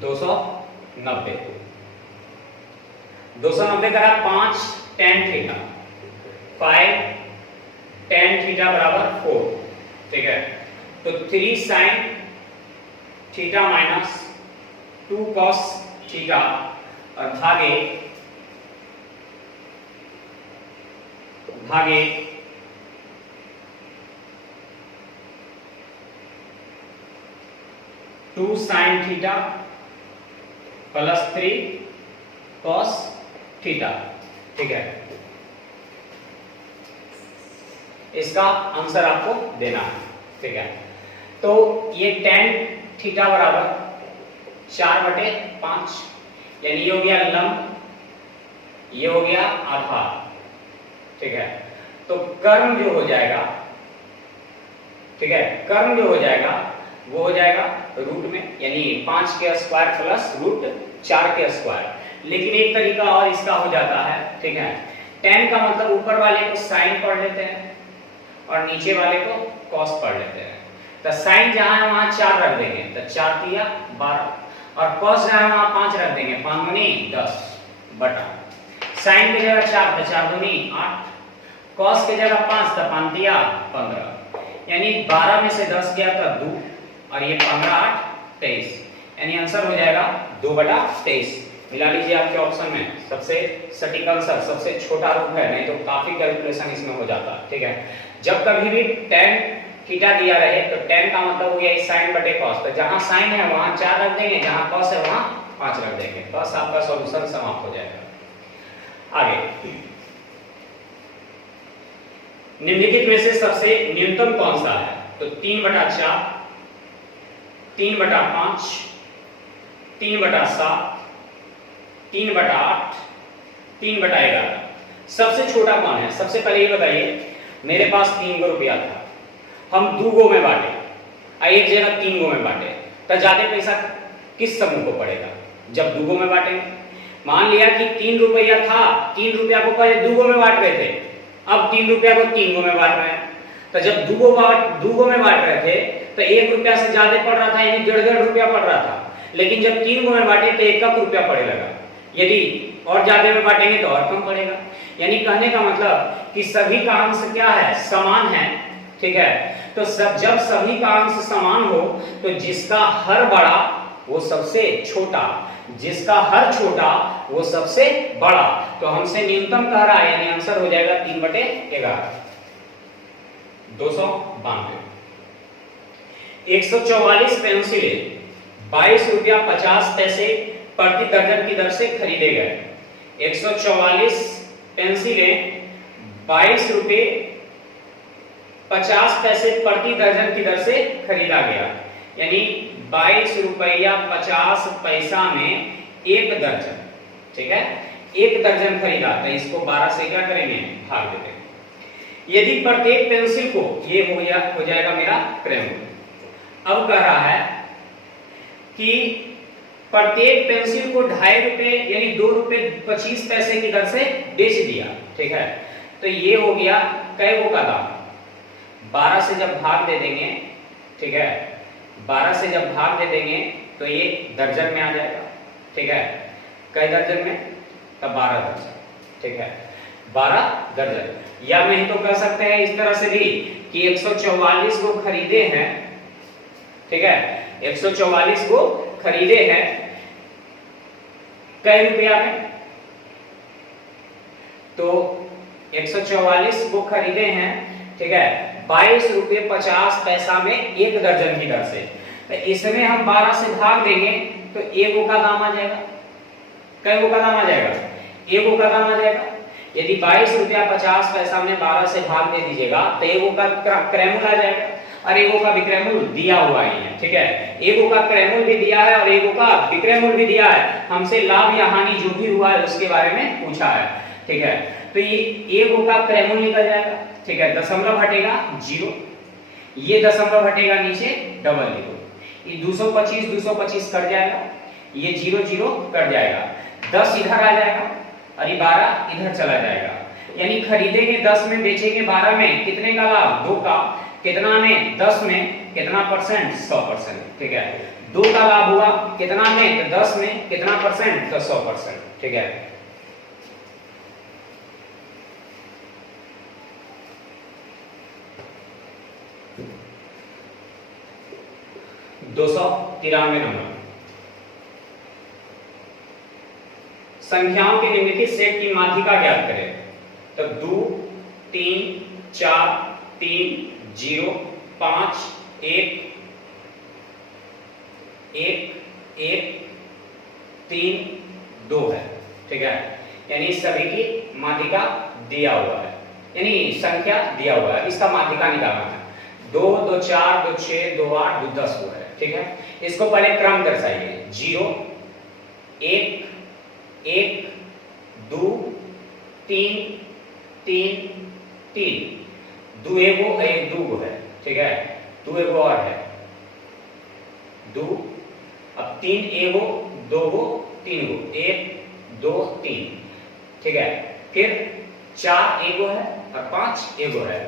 290 करा 5 tan थीटा, 5 tan थीटा बराबर 4, ठीक है। तो 3 sin theta minus 2 cos theta और भागे 2 sin theta plus 3 cos theta, ठीक है। इसका आंसर आपको देना है, ठीक है। तो ये tan थीटा बराबर 4/5, यानी ये हो गया लंब, ये हो गया आधार, ठीक है। तो कर्म जो हो जाएगा, ठीक है, कर्म जो हो जाएगा वो हो जाएगा रूट में, यानी 5 के स्क्वायर प्लस रूट 4 के स्क्वायर। लेकिन एक तरीका और इसका हो जाता है, ठीक है। tan का मतलब ऊपर वाले को sin पढ़ लेते हैं और नीचे वाले को cos पढ़ लेते हैं। तो sin जहां है वहां 4 रख देंगे तो 4 तिया 12, और cos जहां है वहां 5 रख देंगे, 5 दूनी 10 बटा sin की जगह 4 तो 4 दूनी 8, cos की जगह 5 तो 5 तिया 15, यानी 12 में से 10 गया तो 2, और ये 15 8 23, यानी आंसर हो जाएगा 2/23। मिला लीजिए आपके ऑप्शन में, सबसे सटीक आंसर, सबसे छोटा रूप है, नहीं तो काफी कैलकुलेशन इसमें हो जाता, ठीक है। जब कभी भी tan थीटा दिया रहे तो tan का मतलब हो गया sin बटे cos, तो जहां sin है वहां 4 रख देंगे, जहां cos है वहां 5 रख देंगे, बस आपका सॉल्यूशन समाप्त हो जाएगा। आगे निम्नलिखित में से सबसे न्यूनतम कौन सा है? तो 3/4, 3/5, 3/7, 3/8, 3/11। सबसे छोटा कौन है? सबसे पहले ये बताइए, मेरे पास 3 गो रुपया था, हम 2 गो में बांटे, एक जगह 3 गो में बांटे, तो ज्यादा पैसा किस समूह को पड़ेगा? जब 2 गो में बांटेंगे। मान लिया कि 3 रुपया था, 3 रुपया को पहले 2 गो में बांट रहे थे, अब 3 रुपया को 3 गो में बांट रहे हैं। तो जब 2 गो में बांट रहे थे तो 1 रुपया से ज्यादा पड़ रहा था, यानी 1.5 रुपया पड़ रहा था। लेकिन जब 3 गो में बांटे तो 1 रुपया पड़े लगा, यदि और ज्यादा में बांटेंगे तो और कम पड़ेगा। यानी कहने का मतलब कि सभी का अंश क्या है? समान है, ठीक है। तो जब सभी का अंश समान हो तो जिसका हर बड़ा वो सबसे छोटा, जिसका हर छोटा वो सबसे बड़ा। तो हमसे न्यूनतम कह रहा है, यानी आंसर हो जाएगा 3/11, 292। 144 पेंसिलें 22 रुपया 50 पैसे प्रति दर्जन की दर से खरीदे गए। 144 पेंसिलें 22 रुपये 50 पैसे प्रति दर्जन की दर से खरीदा गया, यानी 22 रुपया 50 पैसा में 1 दर्जन, ठीक है, 1 दर्जन खरीदा। तो इसको 12 से क्या करेंगे? भाग देते हैं। यदि प्रत्येक पेंसिल को, ये हो जाएगा मेरा क्रम। अब कह रहा है कि प्रत्येक पेंसिल को 2.5 रुपए यानी 2 रुपए 25 पैसे की दर से बेच दिया, ठीक है। तो ये हो गया कै गो का दाम? 12 से जब भाग दे देंगे, ठीक है, 12 से जब भाग दे देंगे तो ये दर्जन में आ जाएगा, ठीक है। कै दर्जन में? तो 12 दर्जन, ठीक है, 12 दर्जन। या नहीं तो कह सकते हैं इस तरह से भी कि 144 को खरीदे हैं, ठीक है, 144 को खरीदे हैं कै रुपया में? तो 144 को खरीदे हैं, ठीक है, 22 रुपये 50 पैसा में 1 दर्जन की दर से। तो इसमें हम 12 से भाग देंगे तो 1 का दाम आ जाएगा। कै का दाम आ जाएगा? 1 का दाम आ जाएगा। यदि 22 रुपया 50 पैसा में 12 से भाग दे दीजिएगा तो 1 का क्रयमूल्य आ जाएगा, और 1 का विक्रयमूल्य दिया हुआ ही है, ठीक है। 1 का क्रयमूल्य भी दिया है और 1 का विक्रयमूल्य भी दिया है। हमसे लाभ या हानि जो भी हुआ है उसके बारे में पूछा है, ठीक है। तो ये 1 का क्रयमूल्य निकल जाएगा, ठीक है। दशमलव हटेगा 0, ये दशमलव हटेगा नीचे डबल 0, ये 225 225 कट जाएगा, ये 0 0 कट जाएगा, 10 इधर आ जाएगा और ये 12 इधर चला जाएगा। यानी खरीदेंगे 10 में, बेचेंगे 12 में, कितने का लाभ? 2 का। कितना में? 10 में कितना परसेंट? 100%, ठीक है। 2 का लाभ हुआ कितना में? तो 10 में कितना परसेंट? तो 100%, ठीक है। दो 293 नंबर, संख्याओं के निम्नलिखित सेट की माध्यिका ज्ञात करें। तो 2 3 4 3 0 5 1 1 1 3 2 है, ठीक है। यानी सभी की माध्यिका दिया हुआ है, यानी संख्या दिया हुआ है, इसका माध्यिका निकालना है। 2 2 4 2 6 2 8 2 10 हुआ है, ठीक है। इसको पहले क्रम दर्शाइए। 0 1 1 2 3 3 3, 2 1 2 है, ठीक है। 2 1 और है 2, अब 3 1 2 3 1 2 3, ठीक है। फिर 4 1 है और 5 1 है,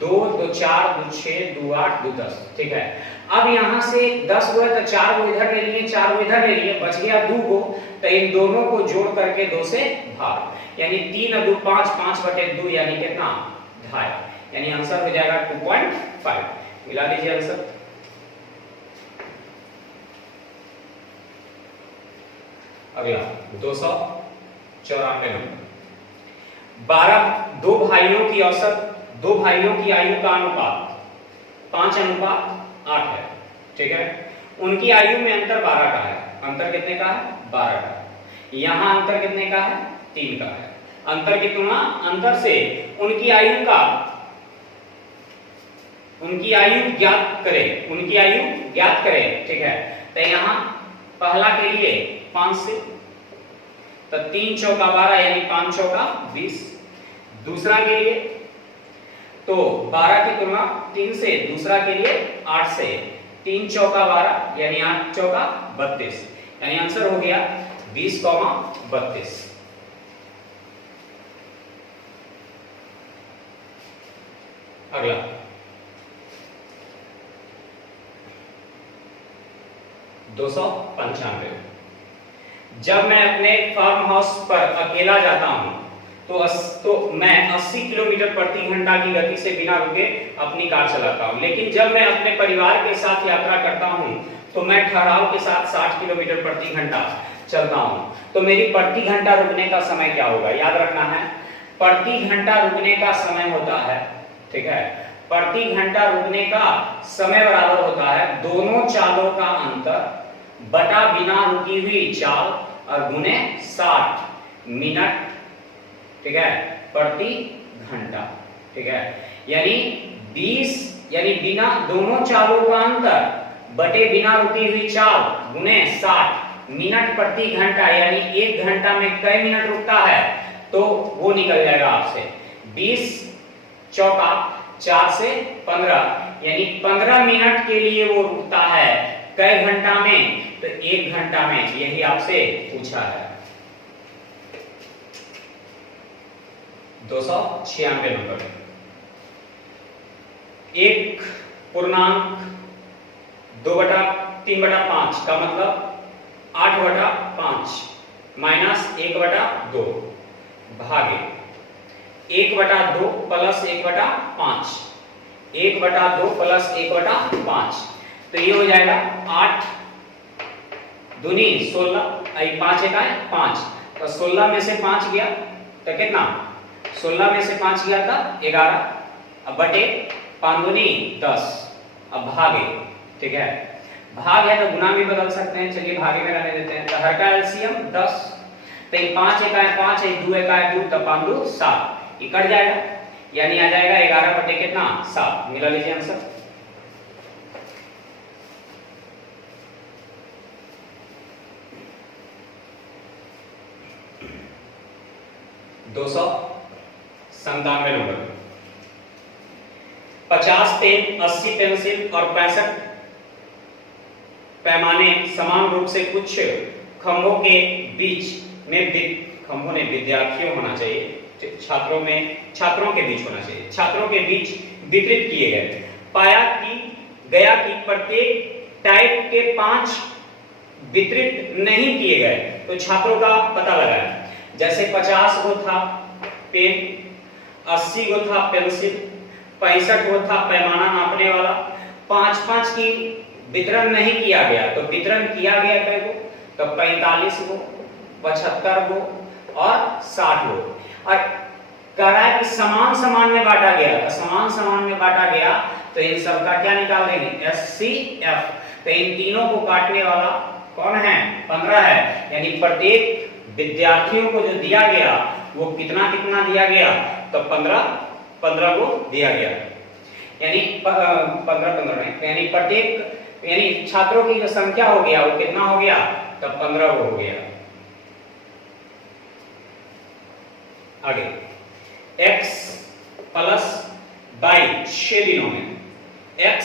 2 2 4 2 6 2 8 2 10, ठीक है। अब यहां से 10 गो है तो 4 गो इधर ले लिए, 4 गो इधर ले लिए, बच गया 2 गो। तो इन दोनों को जोड़ करके 2 से भाग, यानी 3 और 2 5, 5/2 यानी कितना? 2.5, यानी आंसर हो जाएगा 2.5। मिला लीजिए आंसर। अगला 294 नंबर, 2 भाइयों की औसत, 2 भाइयों की आयु का अनुपात 5:8 है, ठीक है। उनकी आयु में अंतर 12 का है। अंतर कितने का है? 12 का। यहां अंतर कितने का है? 3 का है। अंतर की तुलना अंतर से उनकी आयु ज्ञात करें, उनकी आयु ज्ञात करें, ठीक है। तो यहां पहला के लिए 5 से, तो 3 चौका 12 यानी 5 चौका 20। दूसरा के लिए तो 12 की तुलना 3 से, दूसरा के लिए 8 से, 3 चौका 12 यानी 8 चौका 32, यानी आंसर हो गया 20,32। अगला 295, जब मैं अपने फार्म हाउस पर अकेला जाता हूं तो मैं 80 किलोमीटर प्रति घंटा की गति से बिना रुके अपनी कार चलाता हूं, लेकिन जब मैं अपने परिवार के साथ यात्रा करता हूं तो मैं ठहराव के साथ 60 किलोमीटर प्रति घंटा चलता हूं। तो मेरी प्रति घंटा रुकने का समय क्या होगा? याद रखना है, प्रति घंटा रुकने का समय होता है, ठीक है। प्रति घंटा रुकने का समय बराबर होता है दोनों चालों का अंतर बटा बिना रुकी हुई चाल और गुने 60 मिनट, ठीक है, प्रति घंटा, ठीक है। यानी 20 यानी बिना दोनों चालों का अंतर बटे बिना रुकी हुई चाल गुने 60 मिनट प्रति घंटा, यानी 1 घंटा में कई मिनट रुकता है तो वो निकल जाएगा आपसे 20 चौका 4 से 15, यानी 15 मिनट के लिए वो रुकता है। कई घंटा में? तो 1 घंटा में, यही आपसे पूछा है। 296 नंबर, 1 पूर्णांक 2/3/5 का मतलब 8/5 माइनस 1/2 भागे 1/2 प्लस 1/5, 1/2 प्लस 1/5, तो ये हो जाएगा 8 दूनी 16, 5 1 5, तो 16 में से 5 गया तो कितना? 16 में से 5 गया था 11, अब बटे 5 दूनी 10, अब भागे, ठीक है, भाग है तो गुना भी बदल सकते हैं, चलिए भागे में रहने देते हैं। तो हर का एलसीएम 10, तो 5 एक है 5, 2 एक है 2, तो 5 2 7, ये कट जाएगा, यानी आ जाएगा 11 बटे कितना 7, मिला लीजिए आंसर। दो सौ 97 नंबर। 50 पेन, 80 पेंसिल और 65 पैमाने समान रूप से कुछ खंभों के बीच में, खंभों ने विद्यार्थियों होना चाहिए, छात्रों के बीच होना चाहिए, छात्रों के बीच वितरित किए गए। पाया कि गया कि प्रत्येक टाइप के 5 वितरित नहीं किए गए, तो छात्रों का पता लगाया। जैसे 50 गो था पेन, 80 गो था पेंसिल, 65 गो था पैमाना नापने वाला, 5-5 की वितरण नहीं किया गया, तो वितरण किया गया कै गो, तो 45 गो, 75 गो और 60 गो। और कह रहा है कि समान समान में बांटा गया, तो समान समान में बांटा गया तो इन सब का क्या निकाल देंगे, HCF। तो इन तीनों को काटने वाला कौन है, 15 है, यानी प्रत्येक विद्यार्थियों को जो दिया गया वो कितना कितना दिया गया, तो 15 को दिया गया, यानी 15 नहीं, यानी प्रत्येक, यानी छात्रों की जो संख्या हो गया वो कितना हो गया, तो 15 हो गया। आगे x प्लस y 6 दिनों में, x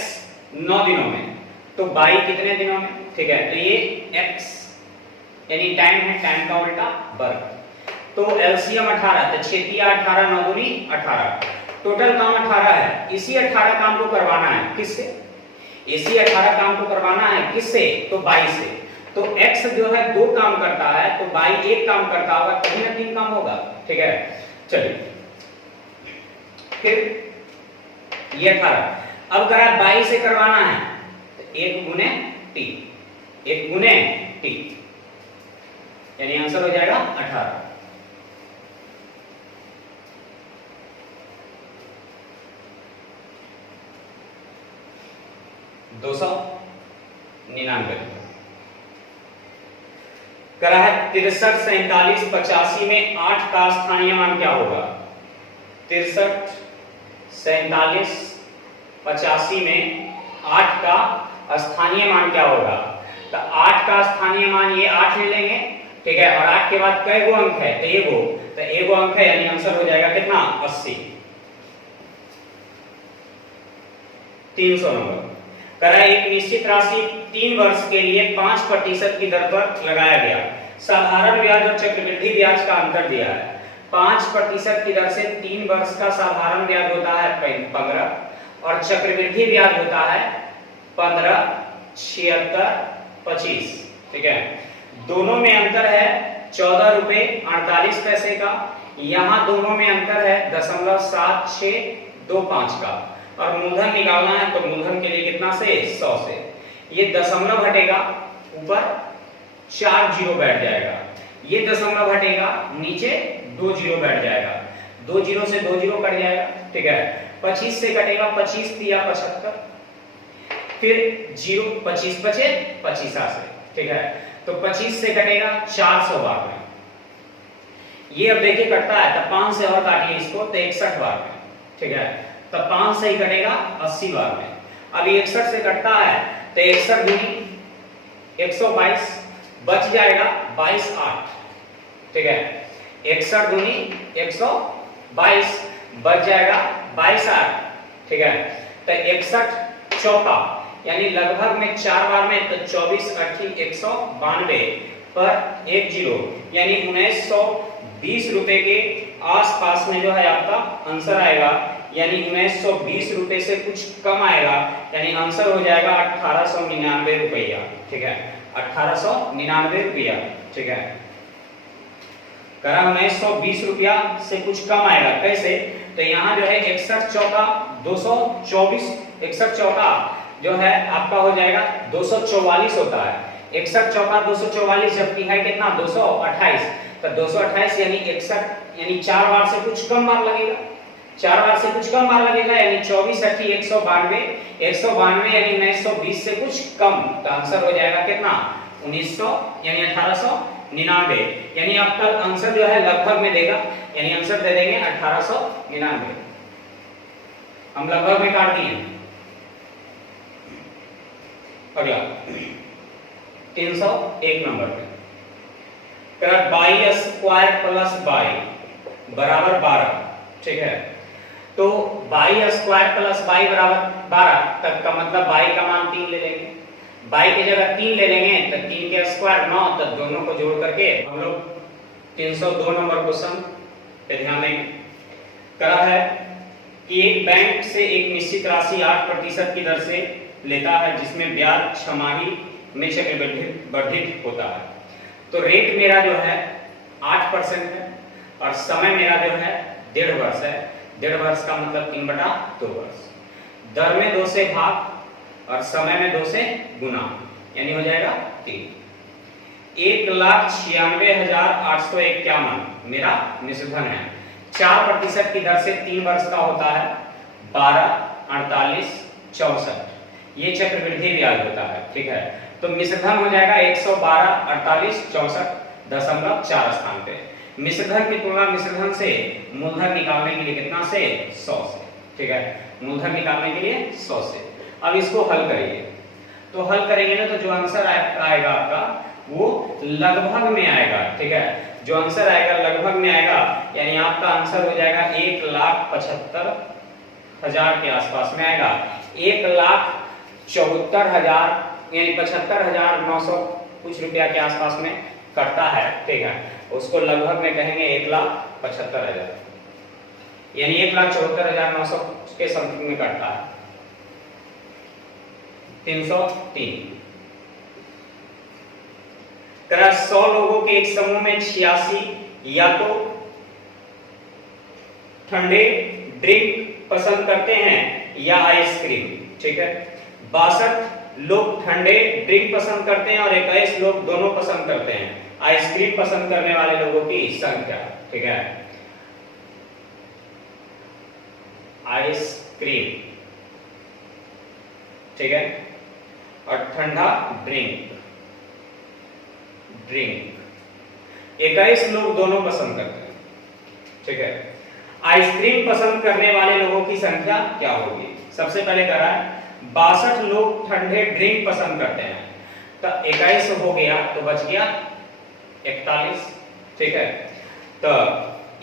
9 दिनों में, तो y कितने दिनों में, ठीक है, तो ये x यानी टाइम है, टाइम का उल्टा वर्ग, तो एलसीएम 18, तो 6 तिया 18, 9 दूनी 18, टोटल काम 18 है। इसी 18 काम को करवाना है किससे, इसी 18 काम को करवाना है किससे, तो 22 से। तो x जो है 2 काम करता है, तो y 1 काम करता होगा, कहीं ना 3 काम होगा, ठीक है। चलिए फिर ये 18, अब करा 22 से करवाना है, तो 1 गुने t, 1 गुने t, यानी आंसर हो जाएगा 18। दो सौ 99 करा है 63, 47, 85 में 8 का स्थानीय मान क्या होगा, 63, 47, 85 में 8 का स्थानीय मान क्या होगा, तो 8 का स्थानीय मान ये 8 ले लेंगे, ठीक है, और 8 के बाद कई गो अंक है, तो एगो अंक है, यानी आंसर हो जाएगा कितना 80। 300 नंबर करा एक निश्चित राशि 3 वर्ष के लिए 5% की दर पर लगाया गया, साधारण ब्याज और चक्रवृद्धि ब्याज का अंतर दिया है। 5% की दर से 3 वर्ष का साधारण ब्याज होता है 15 और चक्रवृद्धि ब्याज होता है 15, 76, 25, ठीक है। दोनों में अंतर है 14 रुपए 48 पैसे का, यहाँ दोनों में अंतर है 0.7625 का, और मूलधन निकालना है तो मूलधन के लिए कितना से 100 से, ये दशमलव हटेगा, ऊपर 4 जीरो बैठ जाएगा, ये दशमलव हटेगा, नीचे 2 जीरो बैठ जाएगा, 2 जीरो से 2 जीरो कट जाएगा, ठीक है। 25 से कटेगा, 25 तिया 75, फिर 0, 25 बचे 25 से, ठीक है, तो 25 से कटेगा 400 बार में, ये अब देखिए कटता है, तो 5 से और काटिए इसको, तो 61 बार में, ठीक है, तो 5 से ही कटेगा 80 बार में। अब 61 से कटता है तो 61 दूनी 122, बच जाएगा 22 8, ठीक है, 61 दूनी 122, बच जाएगा 22 8, ठीक है। तो 61 चौका यानी लगभग में 4 बार में, तो 24 8 192 पर 1 जीरो, यानी 1920 रुपए के आसपास में जो है आपका आंसर आएगा, यानी 1920 रुपए से कुछ कम आएगा, यानी आंसर हो जाएगा 1899 रुपया, ठीक है, 1899 रुपया, ठीक है। करा 1920 रुपया से कुछ कम आएगा, कैसे, तो यहाँ जो है 61 चौका 224, 61 चौका जो है आपका हो जाएगा 244 होता है, 61 चौका 244, जबकि है कितना 228, तो 228 यानी 61 यानी 4 बार से कुछ कम बार लगेगा, 4 बार से कुछ कम बार लगेगा, यानी 24 80 192, 192 यानी 1920 से कुछ कम। तो आंसर हो जाएगा कितना 1900 यानी 1899, यानी आपका आंसर जो है लगभग में देगा, यानी आंसर दे देंगे 1899। हम लगभग में काट दिए। अगला 301 नंबर पे बाई स्क्वायर प्लस बाई बराबर 12, ठीक है। तो बाई स्क्वायर प्लस बाई बराबर 12 तक का मतलब बाई का मान 3 ले लेंगे, बाई की जगह 3 ले लेंगे तो 3 के स्क्वायर 9, तो दोनों को जोड़ करके हम लोग 302 नंबर क्वेश्चन पे ध्यान देंगे। कहा है कि एक बैंक से एक निश्चित राशि 8% की दर से लेता है, जिसमें ब्याज छमाही में चक्रवृद्धि होता है। तो रेट मेरा जो है 8% है और समय मेरा जो है 1.5 वर्ष है। 1.5 वर्ष का मतलब 3/2 वर्ष। दर में 2 से भाग और समय में 2 से गुना, यानी हो जाएगा 3। 1,96,851 मेरा निश्चितधन है। 4% की दर से 3 वर्ष का होता है 12, 48, 64, ये चक्रवृद्धि ब्याज होता है, ठीक है। तो मिश्रधन हो जाएगा 112, 48, 64.4 स्थान पे। मिश्रधन की तुलना मिश्रधन से मूलधन निकालने के लिए कितना से 100 से, ठीक है। मूलधन निकालने के लिए 100 से। अब इसको हल करिए, तो हल करेंगे ना तो जो आंसर आएगा आपका वो लगभग में आएगा, ठीक है। जो आंसर आएगा लगभग में आएगा, यानी आपका आंसर हो जाएगा 1,75,000 के आसपास में आएगा। 1,74,000 यानी 75,900 कुछ रुपया के आसपास में कटता है, ठीक है। उसको लगभग में कहेंगे 1,75,000, यानी 1,74,900 के समथिंग में कटता है। 303 तरह 100 लोगों के एक समूह में 86 या तो ठंडे ड्रिंक पसंद करते हैं या आइसक्रीम, ठीक है। 62 लोग ठंडे ड्रिंक पसंद करते हैं और 21 लोग दोनों पसंद करते हैं। आइसक्रीम पसंद करने वाले लोगों की संख्या, ठीक है। आइसक्रीम, ठीक है, और ठंडा ड्रिंक 21 लोग दोनों पसंद करते हैं, ठीक है। आइसक्रीम पसंद करने वाले लोगों की संख्या क्या होगी? सबसे पहले कह रहा है 62 लोग ठंडे ड्रिंक पसंद करते हैं, तो 21 हो गया तो बच गया 41, ठीक है। तो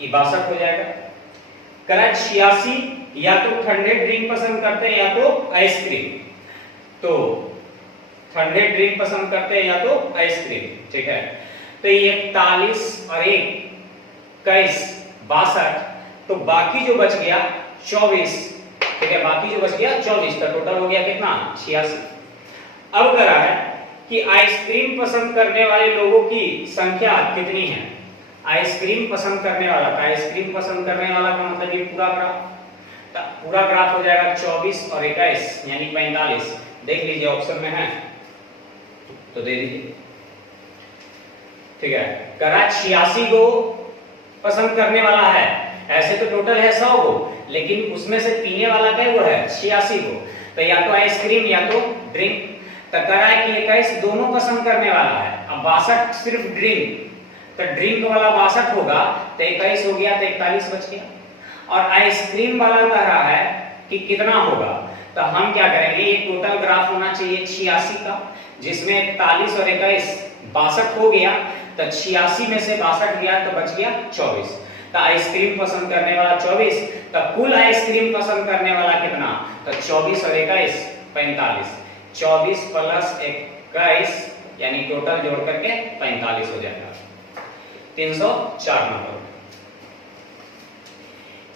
ये 62 हो जाएगा। कह रहा है 86 या तो ठंडे ड्रिंक पसंद करते हैं या तो आइसक्रीम, तो ठंडे ड्रिंक पसंद करते हैं या तो आइसक्रीम, ठीक है। तो ये 41 और 21 62, तो बाकी जो बच गया 24, ठीक है। बाकी जो बच गया 24, तो टोटल हो गया कितना 86। अब कह रहा है कि आइसक्रीम पसंद करने वाले लोगों की संख्या कितनी है? आइसक्रीम पसंद करने वाला का, आइसक्रीम पसंद करने वाला का मतलब ये पूरा ग्राफ, तो पूरा ग्राफ हो जाएगा 24 और 21 यानी 45। देख लीजिए ऑप्शन में है तो दे दीजिए, ठीक है। कह रहा है 86 को पसंद करने वाला है, ऐसे तो टोटल है 100 को, लेकिन उसमें से पीने वाला क्या वो है 86 को, तो या तो आइसक्रीम या तो ड्रिंक। तो कह रहा है कि 21 दोनों पसंद करने वाला है। अब 62 सिर्फ ड्रिंक, तो ड्रिंक वाला 62 होगा तो 21 हो गया तो 41 बच गया। और आइसक्रीम वाला कह रहा है कि कितना होगा, तो हम क्या करेंगे, ये टोटल ग्राफ होना चाहिए 86 का, जिसमें 41 और 21 62 हो गया, तो 86 में से 62 गया तो बच गया 24। तो आइसक्रीम पसंद करने वाला 24, तो कुल आइसक्रीम पसंद करने वाला कितना, तो 24 और 21 45, 24 प्लस 21 यानी टोटल जोड़ करके 45 हो जाएगा। 304 नंबर।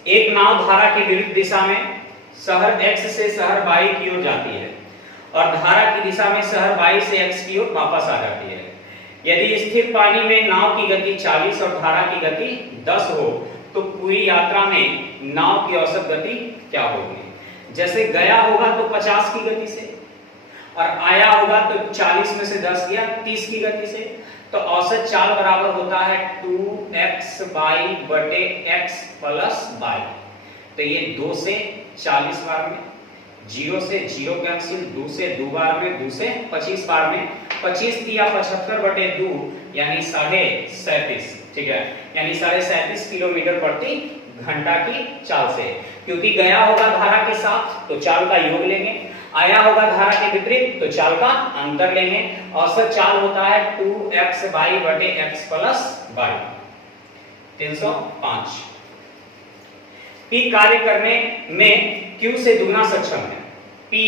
एक नाव धारा के विरुद्ध दिशा में शहर x से शहर y की ओर जाती है और धारा की दिशा में शहर y से x की ओर वापस आ जाती है। यदि स्थिर पानी में नाव की गति 40 और धारा की गति 10 हो तो पूरी यात्रा में नाव की औसत गति क्या होगी? जैसे गया होगा तो 50 की गति से और आया होगा तो 40 में से 10 गया 30 की गति से, तो औसत चाल बराबर होता है 2xy बटे x प्लस y। तो ये 2 से 40 बार में, 0 से 0 कैंसिल, 2 से 2 बार में, 2 से 25 बार में, 25 दिया 75 बटे 2 यानी 37.5, ठीक है, यानी 37.5 किलोमीटर प्रति घंटा की चाल से। क्योंकि गया होगा धारा के साथ तो चाल का योग लेंगे, आया होगा धारा के विपरीत तो चाल का अंतर लेंगे। औसत चाल होता है 2xy बटे x प्लस y, 305। P कार्य करने में Q से दुगना सक्षम है। P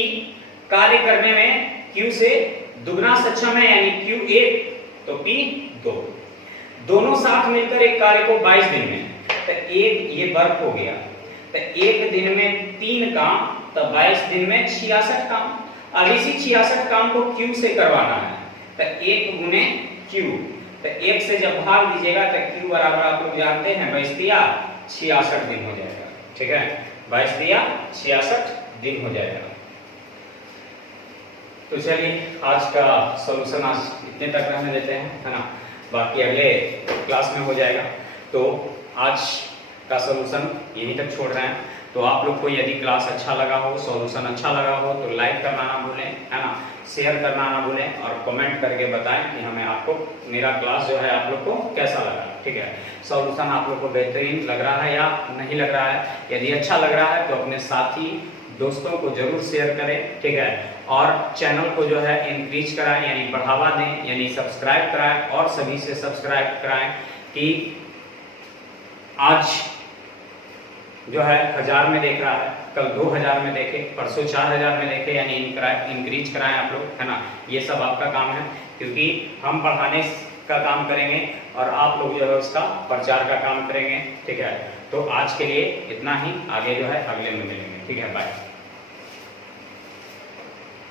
कार्य करने में Q से दुगना सक्षम है, यानी Q 1 तो P 2। दोनों साथ मिलकर एक कार्य को 22 दिन में, तो एक ये वर्क हो गया, तो एक दिन में 3 काम, तो 22 दिन में 66 काम। अब इसी 66 काम को Q से करवाना है, तो 1 गुने Q, तो 1 से जब भाग दीजिएगा तो Q बराबर आप लोग जानते हैं 22 दिया 66 दिन हो जाएगा, ठीक है, 22 दिया 66 दिन हो जाएगा। तो चलिए आज का सॉल्यूशन आज इतने तक रहने देते हैं, है ना, बाकी अगले क्लास में हो जाएगा। तो आज का सॉल्यूशन यहीं तक छोड़ रहे हैं। तो आप लोग को यदि क्लास अच्छा लगा हो, सॉल्यूशन अच्छा लगा हो तो लाइक करना ना भूलें, है ना, शेयर करना ना भूलें और कमेंट करके बताएं कि हमें आपको मेरा क्लास जो है आप लोग को कैसा लगा, ठीक है, सॉल्यूशन आप लोग को बेहतरीन लग रहा है या नहीं लग रहा है। यदि अच्छा लग रहा है तो अपने साथी दोस्तों को जरूर शेयर करें, ठीक है, और चैनल को जो है इंक्रीज कराएं, यानी बढ़ावा दें, यानी सब्सक्राइब कराएं और सभी से सब्सक्राइब कराएं कि आज जो है 1000 में देख रहा है, कल 2000 में देखे, परसों 4000 में देखे, यानी इंक्रीज कराएं आप लोग, है ना। ये सब आपका काम है, क्योंकि हम पढ़ाने का काम करेंगे और आप लोग जो है उसका प्रचार का काम करेंगे, ठीक है। तो आज के लिए इतना ही, आगे जो है अगले में मिलेंगे, ठीक है, बाय।